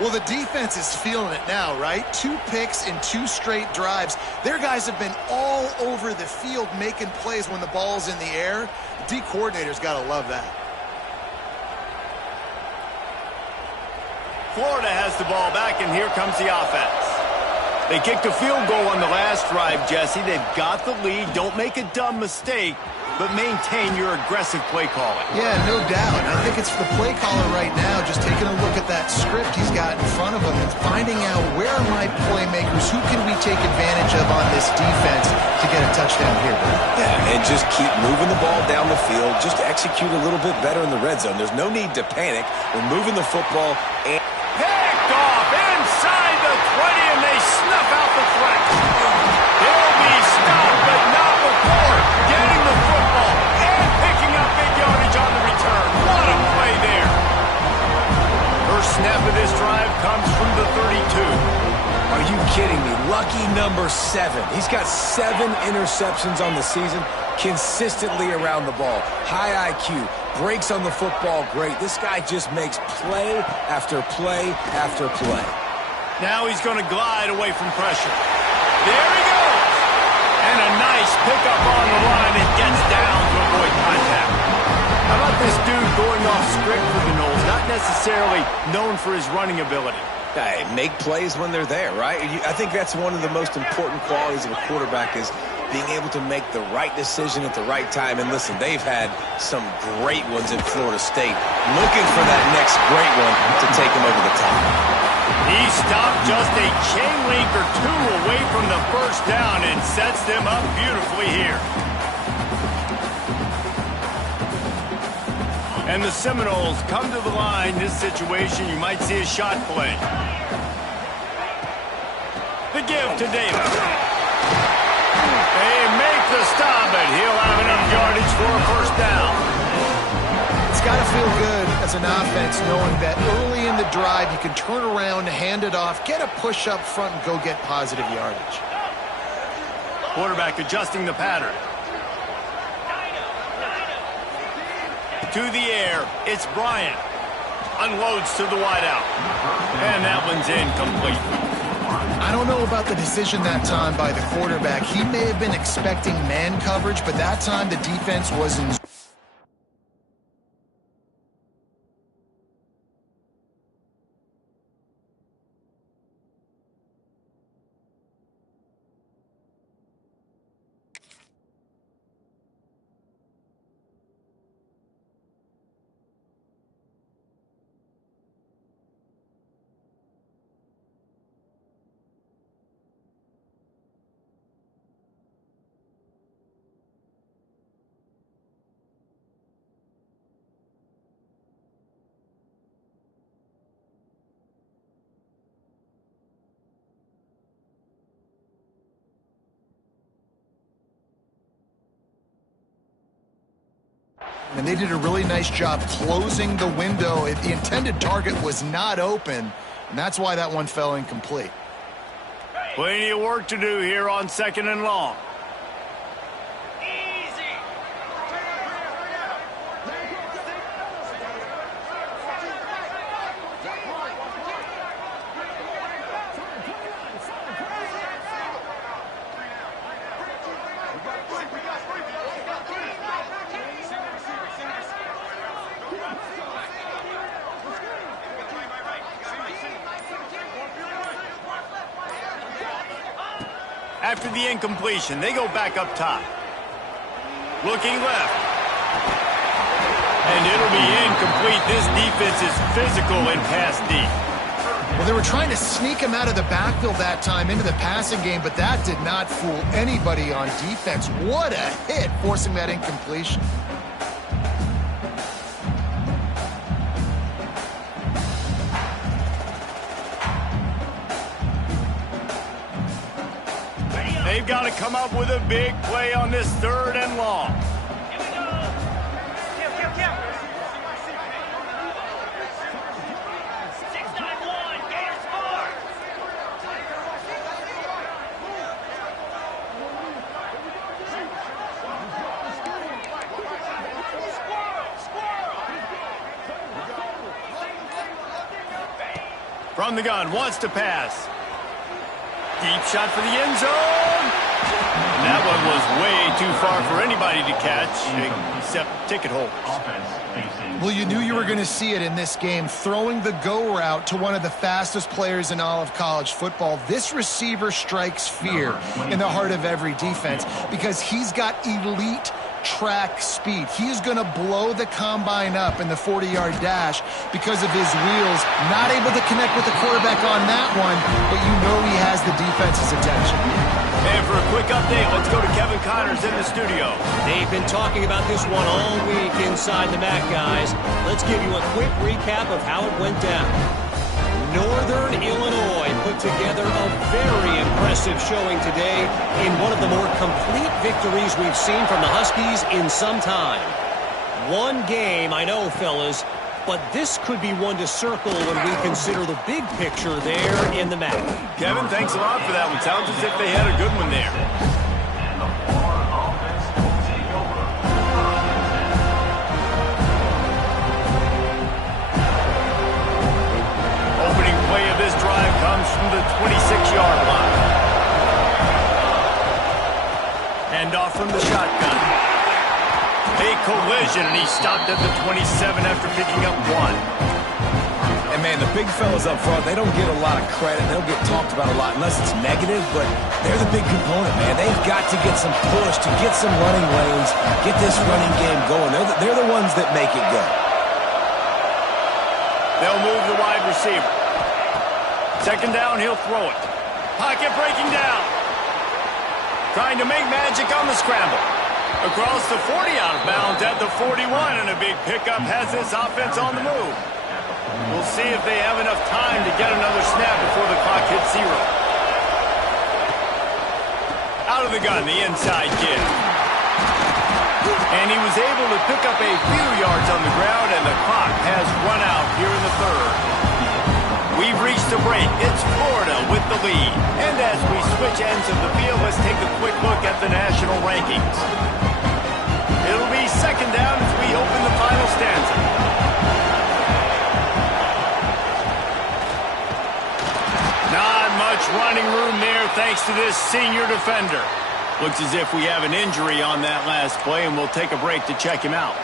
Well, the defense is feeling it now, right? 2 picks in 2 straight drives. Their guys have been all over the field making plays when the ball's in the air. The D coordinator's got to love that. Florida has the ball back, and here comes the offense. They kicked a field goal on the last drive, Jesse. They've got the lead. Don't make a dumb mistake, but maintain your aggressive play calling. Yeah, no doubt. I think it's the play caller right now just taking a look at that script he's got in front of him and finding out where are my playmakers, who can we take advantage of on this defense to get a touchdown here. Yeah, and just keep moving the ball down the field. Just execute a little bit better in the red zone. There's no need to panic. We're moving the football and picked off inside the 20, and they snuff out the threat. They'll be stopped, but not before getting the football and picking up big yardage on the return. What a play there. First snap of this drive comes from the 32. Are you kidding me? Lucky number 7. He's got 7 interceptions on the season, consistently around the ball. High IQ, breaks on the football great. This guy just makes play after play after play. Now he's going to glide away from pressure. There he goes. And a nice pickup on the line and gets down to avoid contact. How about this dude going off script for the Knowles? Not necessarily known for his running ability. Hey, make plays when they're there, right? I think that's one of the most important qualities of a quarterback is being able to make the right decision at the right time. And listen, they've had some great ones at Florida State. Looking for that next great one to take them over the top. He stopped just a chain link or two away from the first down and sets them up beautifully here. And the Seminoles come to the line. This situation, you might see a shot play. The give to Davis. They make the stop, but he'll have enough yardage for a first down. It's got to feel good as an offense knowing that early in the drive you can turn around, hand it off, get a push up front, and go get positive yardage. Quarterback adjusting the pattern. To the air, it's Bryant. Unloads to the wideout. And that one's incomplete. I don't know about the decision that time by the quarterback. He may have been expecting man coverage, but that time the defense was in... And they did a really nice job closing the window. The intended target was not open, and that's why that one fell incomplete. Plenty of work to do here on 2nd and long. After the incompletion, they go back up top. Looking left. And it'll be incomplete. This defense is physical and pass deep. Well, they were trying to sneak him out of the backfield that time into the passing game, but that did not fool anybody on defense. What a hit, forcing that incompletion. They've got to come up with a big play on this 3rd and long. From the gun, wants to pass. Deep shot for the end zone. And that one was way too far for anybody to catch, except ticket holders. Well, you knew you were going to see it in this game. Throwing the go route to one of the fastest players in all of college football. This receiver strikes fear in the heart of every defense because he's got elite track speed. He's going to blow the combine up in the 40-yard dash because of his wheels. Not able to connect with the quarterback on that one, but you know he has the defense's attention. And for a quick update, let's go to Kevin Connors in the studio. They've been talking about this one all week inside the MAC, guys. Let's give you a quick recap of how it went down. Northern Illinois put together a very impressive showing today in one of the more complete victories we've seen from the Huskies in some time. One game, I know, fellas, but this could be one to circle when we consider the big picture there in the MAC. Kevin, thanks a lot for that one. Sounds as if they had a good one there. Opening play of this drive comes from the 26-yard line. Hand off from the shotgun. A collision, and he stopped at the 27 after picking up one. And, man, the big fellas up front, they don't get a lot of credit. They don't get talked about a lot unless it's negative, but they're the big component, man. They've got to get some push, to get some running lanes, get this running game going. They're the ones that make it go. They'll move the wide receiver. Second down, he'll throw it. Pocket breaking down. Trying to make magic on the scramble. Across the 40, out of bounds at the 41, and a big pickup has this offense on the move. We'll see if they have enough time to get another snap before the clock hits 0. Out of the gun, the inside kid. And he was able to pick up a few yards on the ground, and the clock has run out here in the third. We've reached the break. It's Florida with the lead. And as we switch ends of the field, let's take a quick look at the national rankings. It'll be second down as we open the final stanza. Not much running room there thanks to this senior defender. Looks as if we have an injury on that last play, and we'll take a break to check him out.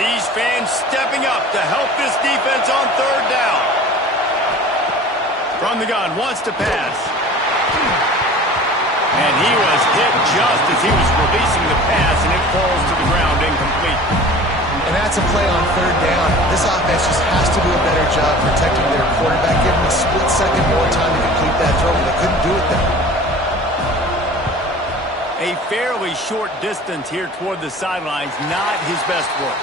These fans stepping up to help this defense on third down. From the gun, wants to pass. And he was hit just as he was releasing the pass, and it falls to the ground incomplete. And that's a play on third down. This offense just has to do a better job protecting their quarterback, give him a split second more time to complete that throw, but they couldn't do it there. A fairly short distance here toward the sidelines, not his best work.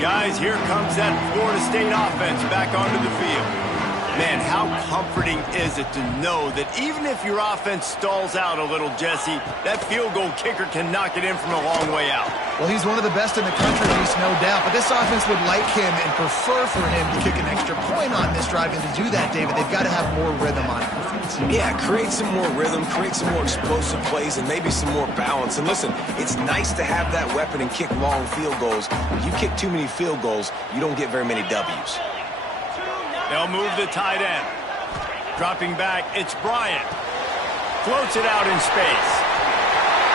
Guys, here comes that Florida State offense back onto the field. Man, how comforting is it to know that even if your offense stalls out a little, Jesse, that field goal kicker can knock it in from a long way out. Well, he's one of the best in the country, at least, no doubt. But this offense would like him and prefer for him to kick an extra point on this drive. And to do that, David, they've got to have more rhythm on offense. Yeah, create some more rhythm, create some more explosive plays, and maybe some more balance. And listen, it's nice to have that weapon and kick long field goals. If you kick too many field goals, you don't get very many W's. They'll move the tight end. Dropping back, it's Bryant. Floats it out in space.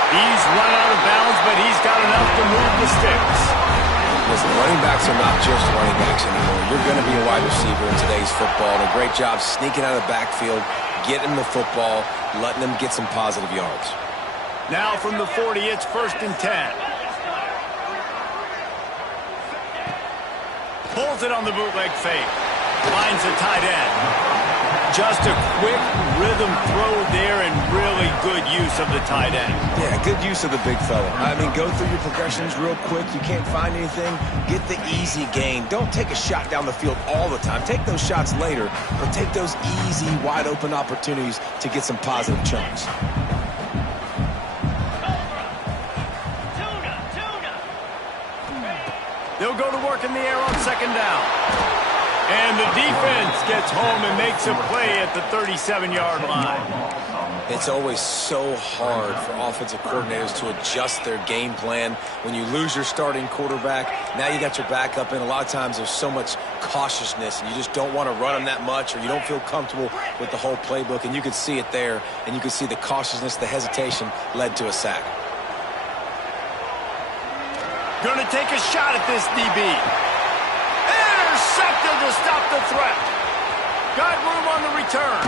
He's run out of bounds, but he's got enough to move the sticks. Listen, running backs are not just running backs anymore. You're going to be a wide receiver in today's football. And a great job sneaking out of the backfield, getting the football, letting them get some positive yards. Now from the 40, it's 1st and 10. Pulls it on the bootleg fake. Finds the tight end. Just a quick rhythm throw there and really good use of the tight end. Yeah, good use of the big fella. I mean, go through your progressions real quick. You can't find anything. Get the easy gain. Don't take a shot down the field all the time. Take those shots later, but take those easy, wide-open opportunities to get some positive chunks. They'll go to work in the air on second down. And the defense gets home and makes a play at the 37-yard line. It's always so hard for offensive coordinators to adjust their game plan. When you lose your starting quarterback, now you got your backup in. A lot of times there's so much cautiousness, and you just don't want to run them that much, or you don't feel comfortable with the whole playbook, and you could see it there, and you could see the cautiousness, the hesitation led to a sack. Going to take a shot at this DB. Intercepted to stop the threat. Got room on the return.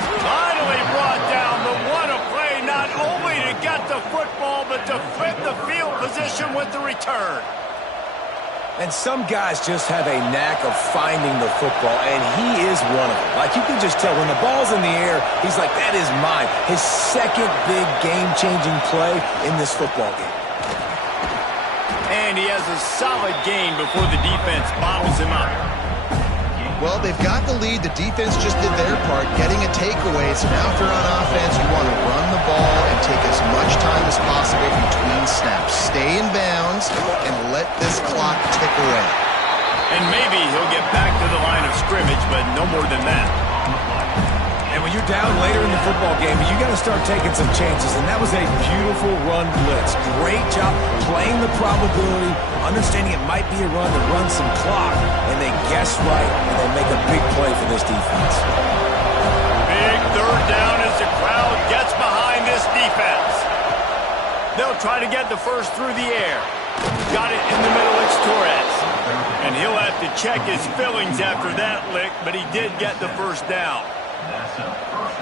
Finally brought down, but what a play, not only to get the football, but to flip the field position with the return. And some guys just have a knack of finding the football, and he is one of them. Like, you can just tell when the ball's in the air, he's like, that is mine. His second big game-changing play in this football game. And he has a solid gain before the defense bottles him up. Well, they've got the lead. The defense just did their part, getting a takeaway. So now if you're on offense, you want to run the ball and take as much time as possible between snaps. Stay in bounds and let this clock tick away. And maybe he'll get back to the line of scrimmage, but no more than that. And when you're down later in the football game, you got to start taking some chances. And that was a beautiful run blitz. Great job playing the probability, understanding it might be a run to run some clock. And they guess right, and they make a big play for this defense. Big third down as the crowd gets behind this defense. They'll try to get the first through the air. Got it in the middle, it's Torres. And he'll have to check his fillings after that lick, but he did get the first down.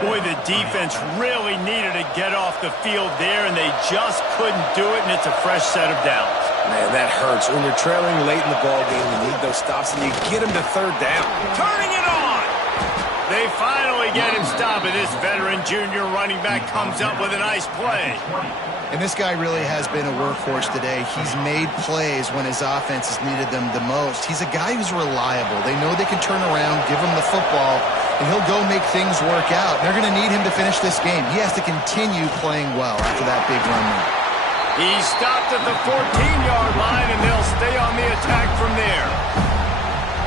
Boy, the defense really needed to get off the field there, and they just couldn't do it, and it's a fresh set of downs. Man, that hurts. When you're trailing late in the ball game, you need those stops, and you get them to third down. Turning it on! They finally get him stopped, and this veteran junior running back comes up with a nice play. And this guy really has been a workhorse today. He's made plays when his offense has needed them the most. He's a guy who's reliable. They know they can turn around, give him the football, and he'll go make things work out. They're going to need him to finish this game. He has to continue playing well after that big run there. He stopped at the 14-yard line, and they'll stay on the attack from there.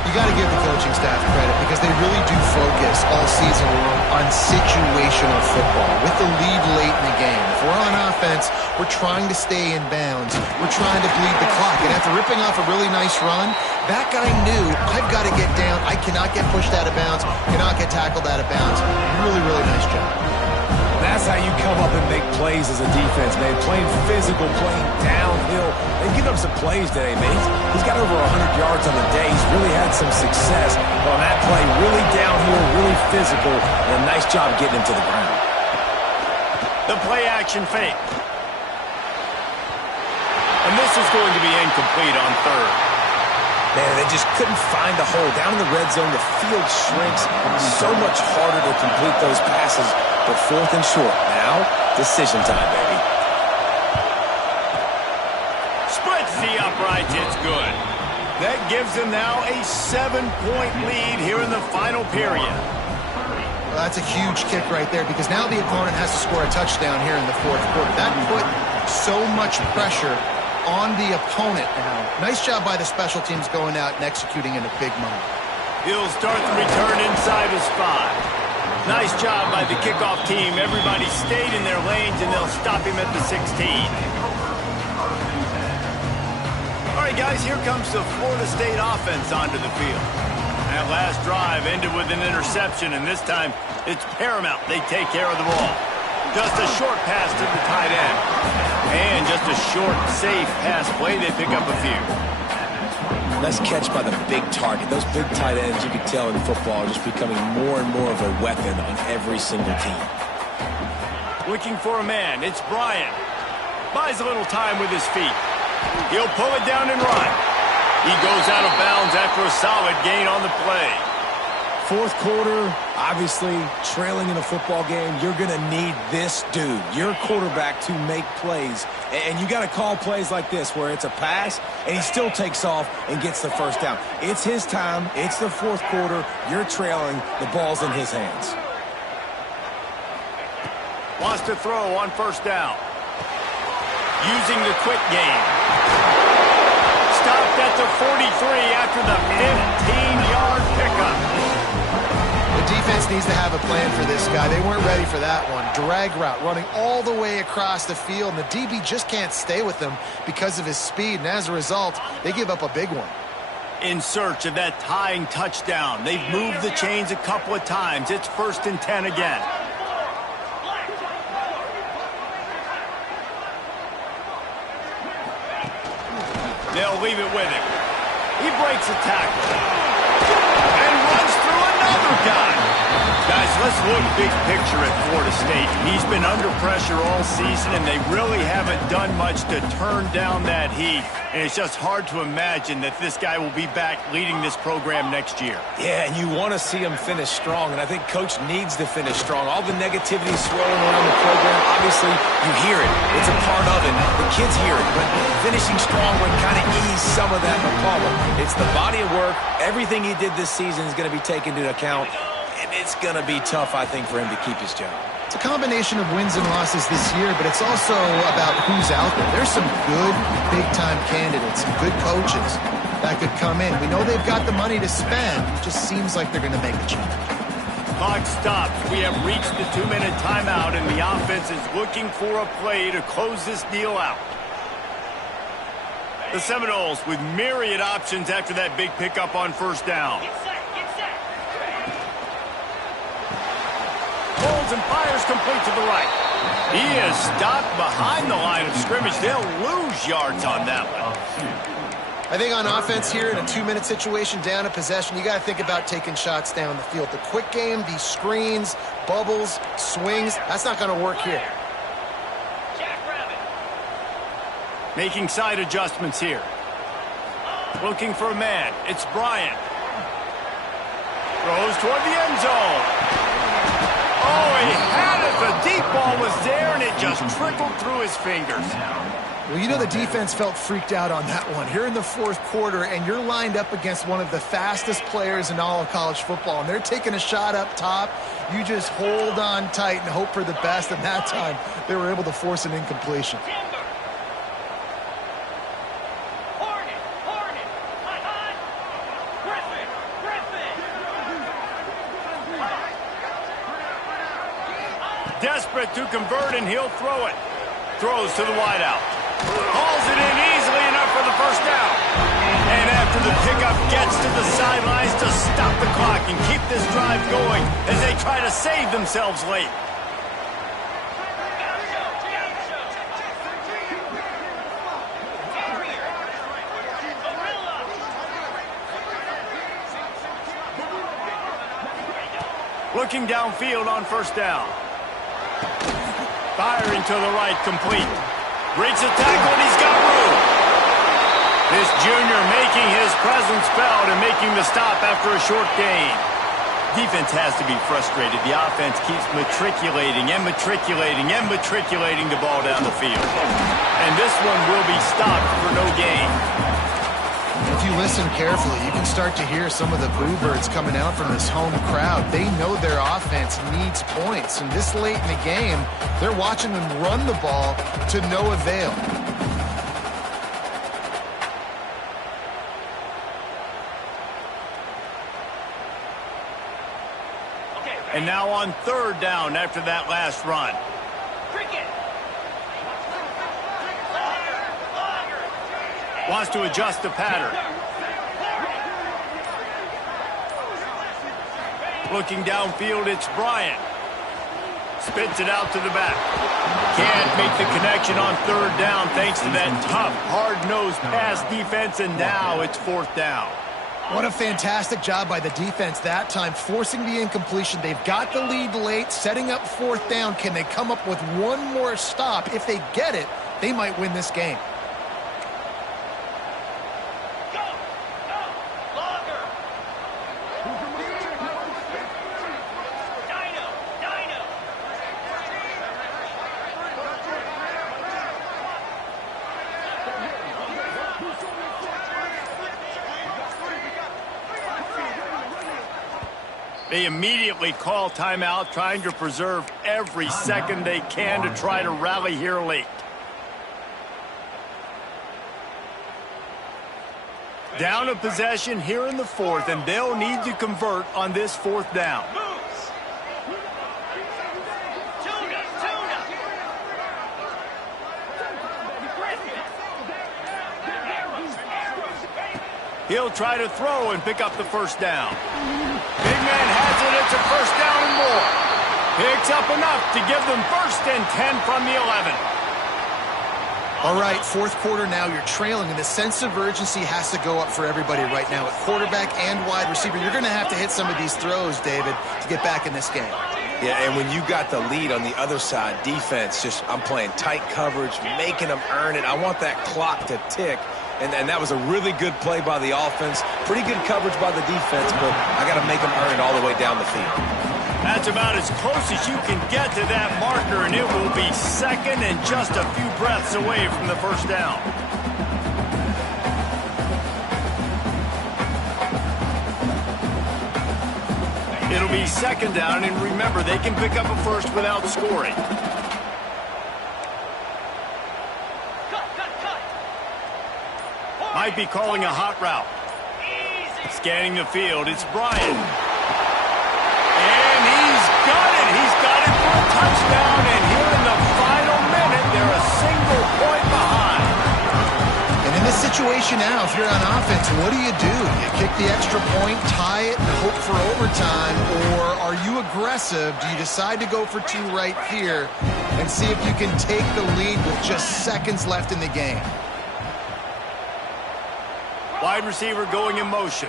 You got to give the coaching staff credit because they really do focus all season long on situational football with the lead late in the game. If we're on offense, we're trying to stay in bounds. We're trying to bleed the clock. And after ripping off a really nice run, that guy knew, I've got to get down. I cannot get pushed out of bounds, cannot get tackled out of bounds. Really, really nice job. That's how you come up and make plays as a defense, man. Playing physical, playing downhill. They've given up some plays today, man. He's got over 100 yards on the day. He's really had some success on that play. Really downhill, really physical, and a nice job getting him to the ground. The play action fake. And this is going to be incomplete on third. Man, they just couldn't find a hole. Down in the red zone, the field shrinks. So much harder to complete those passes. But fourth and short. Now, decision time, baby. Splits the uprights. It's good. That gives them now a 7-point lead here in the final period. Well, that's a huge kick right there because now the opponent has to score a touchdown here in the fourth quarter. That put so much pressure on the opponent now. Nice job by the special teams going out and executing in a big moment. He'll start the return inside his 5. Nice job by the kickoff team. Everybody stayed in their lanes, and they'll stop him at the 16. All right, guys, here comes the Florida State offense onto the field. That last drive ended with an interception, and this time it's paramount they take care of the ball. Just a short pass to the tight end. And just a short, safe pass play. They pick up a few. Nice catch by the big target. Those big tight ends, you can tell in football, are just becoming more and more of a weapon on every single team. Looking for a man. It's Bryant. Buys a little time with his feet. He'll pull it down and run. He goes out of bounds after a solid gain on the play. Fourth quarter, obviously, trailing in a football game, you're going to need this dude, your quarterback, to make plays. And you got to call plays like this where it's a pass, and he still takes off and gets the first down. It's his time. It's the fourth quarter. You're trailing. The ball's in his hands. Wants to throw on first down. Using the quick game. Stopped at the 43 after the 15-yard pickup. The defense defense needs to have a plan for this guy. They weren't ready for that one. Drag route running all the way across the field, and the DB just can't stay with him because of his speed, and as a result, they give up a big one. In search of that tying touchdown. They've moved the chains a couple of times. It's 1st and 10 again. They'll leave it with him. He breaks a tackle and runs through another guy. Guys, let's look big picture at Florida State. He's been under pressure all season, and they really haven't done much to turn down that heat. And it's just hard to imagine that this guy will be back leading this program next year. Yeah, and you want to see him finish strong, and I think Coach needs to finish strong. All the negativity swirling around the program, obviously, you hear it. It's a part of it. The kids hear it, but finishing strong would kind of ease some of that problem. It's the body of work. Everything he did this season is going to be taken into account, and it's going to be tough, I think, for him to keep his job. It's a combination of wins and losses this year, but it's also about who's out there. There's some good big-time candidates, some good coaches that could come in. We know they've got the money to spend. It just seems like they're going to make a change. Clock stops. We have reached the 2-minute timeout, and the offense is looking for a play to close this deal out. The Seminoles with myriad options after that big pickup on 1st down. Holds and fires complete to the right. He is stopped behind the line of scrimmage. They'll lose yards on that one. I think on offense here in a 2-minute situation, down a possession, you got to think about taking shots down the field. The quick game, these screens, bubbles, swings, that's not going to work here. Making side adjustments here. Looking for a man. It's Bryant. Throws toward the end zone. Oh, he had it. The deep ball was there, and it just trickled through his fingers. Well, you know the defense felt freaked out on that one. Here in the 4th quarter, and you're lined up against one of the fastest players in all of college football, and they're taking a shot up top. You just hold on tight and hope for the best, and that time they were able to force an incompletion. Desperate to convert, and he'll throw it. Throws to the wideout. Hauls it in easily enough for the 1st down. And after the pickup, gets to the sidelines to stop the clock and keep this drive going as they try to save themselves late. Looking downfield on 1st down. Firing to the right, complete. Breaks a tackle, and he's got room. This junior making his presence felt and making the stop after a short gain. Defense has to be frustrated. The offense keeps matriculating and matriculating and matriculating the ball down the field. And this one will be stopped for no gain. If you listen carefully, you can start to hear some of the boo birds coming out from this home crowd. They know their offense needs points, and this late in the game, they're watching them run the ball to no avail. And now on 3rd down after that last run. Wants to adjust the pattern. Looking downfield, it's Bryant. Spits it out to the back. Can't make the connection on 3rd down thanks to that tough, hard-nosed pass defense, and now it's 4th down. What a fantastic job by the defense that time, forcing the incompletion. They've got the lead late, setting up 4th down. Can they come up with one more stop? If they get it, they might win this game. They immediately call timeout, trying to preserve every second they can to try to rally here late. Down a possession here in the 4th, and they'll need to convert on this 4th down. He'll try to throw and pick up the first down. Big man has it. It's a first down and more. Picks up enough to give them 1st and 10 from the 11. All right, fourth quarter now, you're trailing, and the sense of urgency has to go up for everybody right now at quarterback and wide receiver. You're going to have to hit some of these throws, David, to get back in this game. Yeah, and when you got the lead on the other side, defense, I'm playing tight coverage, making them earn it. I want that clock to tick, and that was a really good play by the offense. Pretty good coverage by the defense, but I got to make them earn it all the way down the field. That's about as close as you can get to that marker, and it will be 2nd and just a few breaths away from the first down. It'll be 2nd down, and remember, they can pick up a first without scoring. Might be calling a hot route. Scanning the field, it's Bryant. And he's got it. He's got it for a touchdown, and here in the final minute, they're a single point behind. And in this situation now, if you're on offense, what do? You kick the extra point, tie it, and hope for overtime, or are you aggressive? Do you decide to go for 2 right here and see if you can take the lead with just seconds left in the game? Wide receiver going in motion.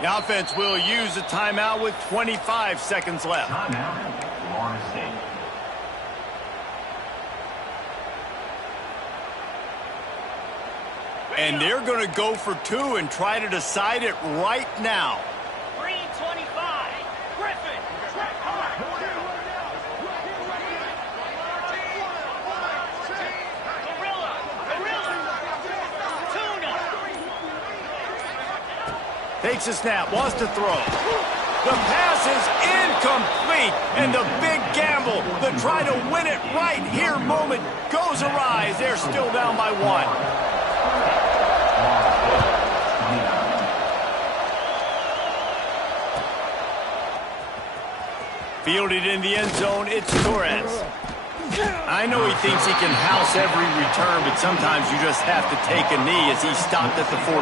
The offense will use a timeout with 25 seconds left. And they're going to go for 2 and try to decide it right now. 3:25. Griffin. Takes a snap, wants to throw. The pass is incomplete, and the big gamble, the try to win it right here moment goes awry as they're still down by 1. Fielded in the end zone, it's Torres. I know he thinks he can house every return, but sometimes you just have to take a knee as he stopped at the 14.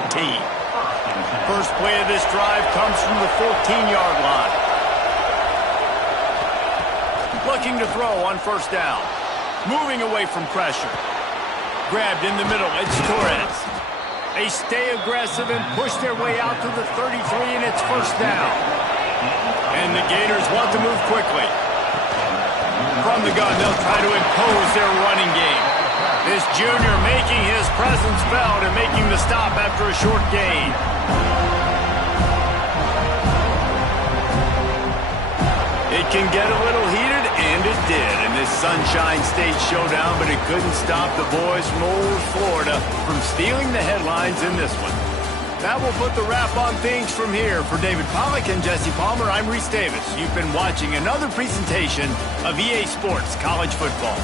First play of this drive comes from the 14-yard line. Looking to throw on first down. Moving away from pressure. Grabbed in the middle, it's Torres. They stay aggressive and push their way out to the 33, and it's first down. And the Gators want to move quickly. From the gun, they'll try to impose their running game. This junior making his presence felt and making the stop after a short gain. It can get a little heated, and it did in this Sunshine State showdown, but it couldn't stop the boys from old Florida from stealing the headlines in this one. That will put the wrap on things from here. For David Pollack and Jesse Palmer, I'm Reese Davis. You've been watching another presentation of EA Sports College Football.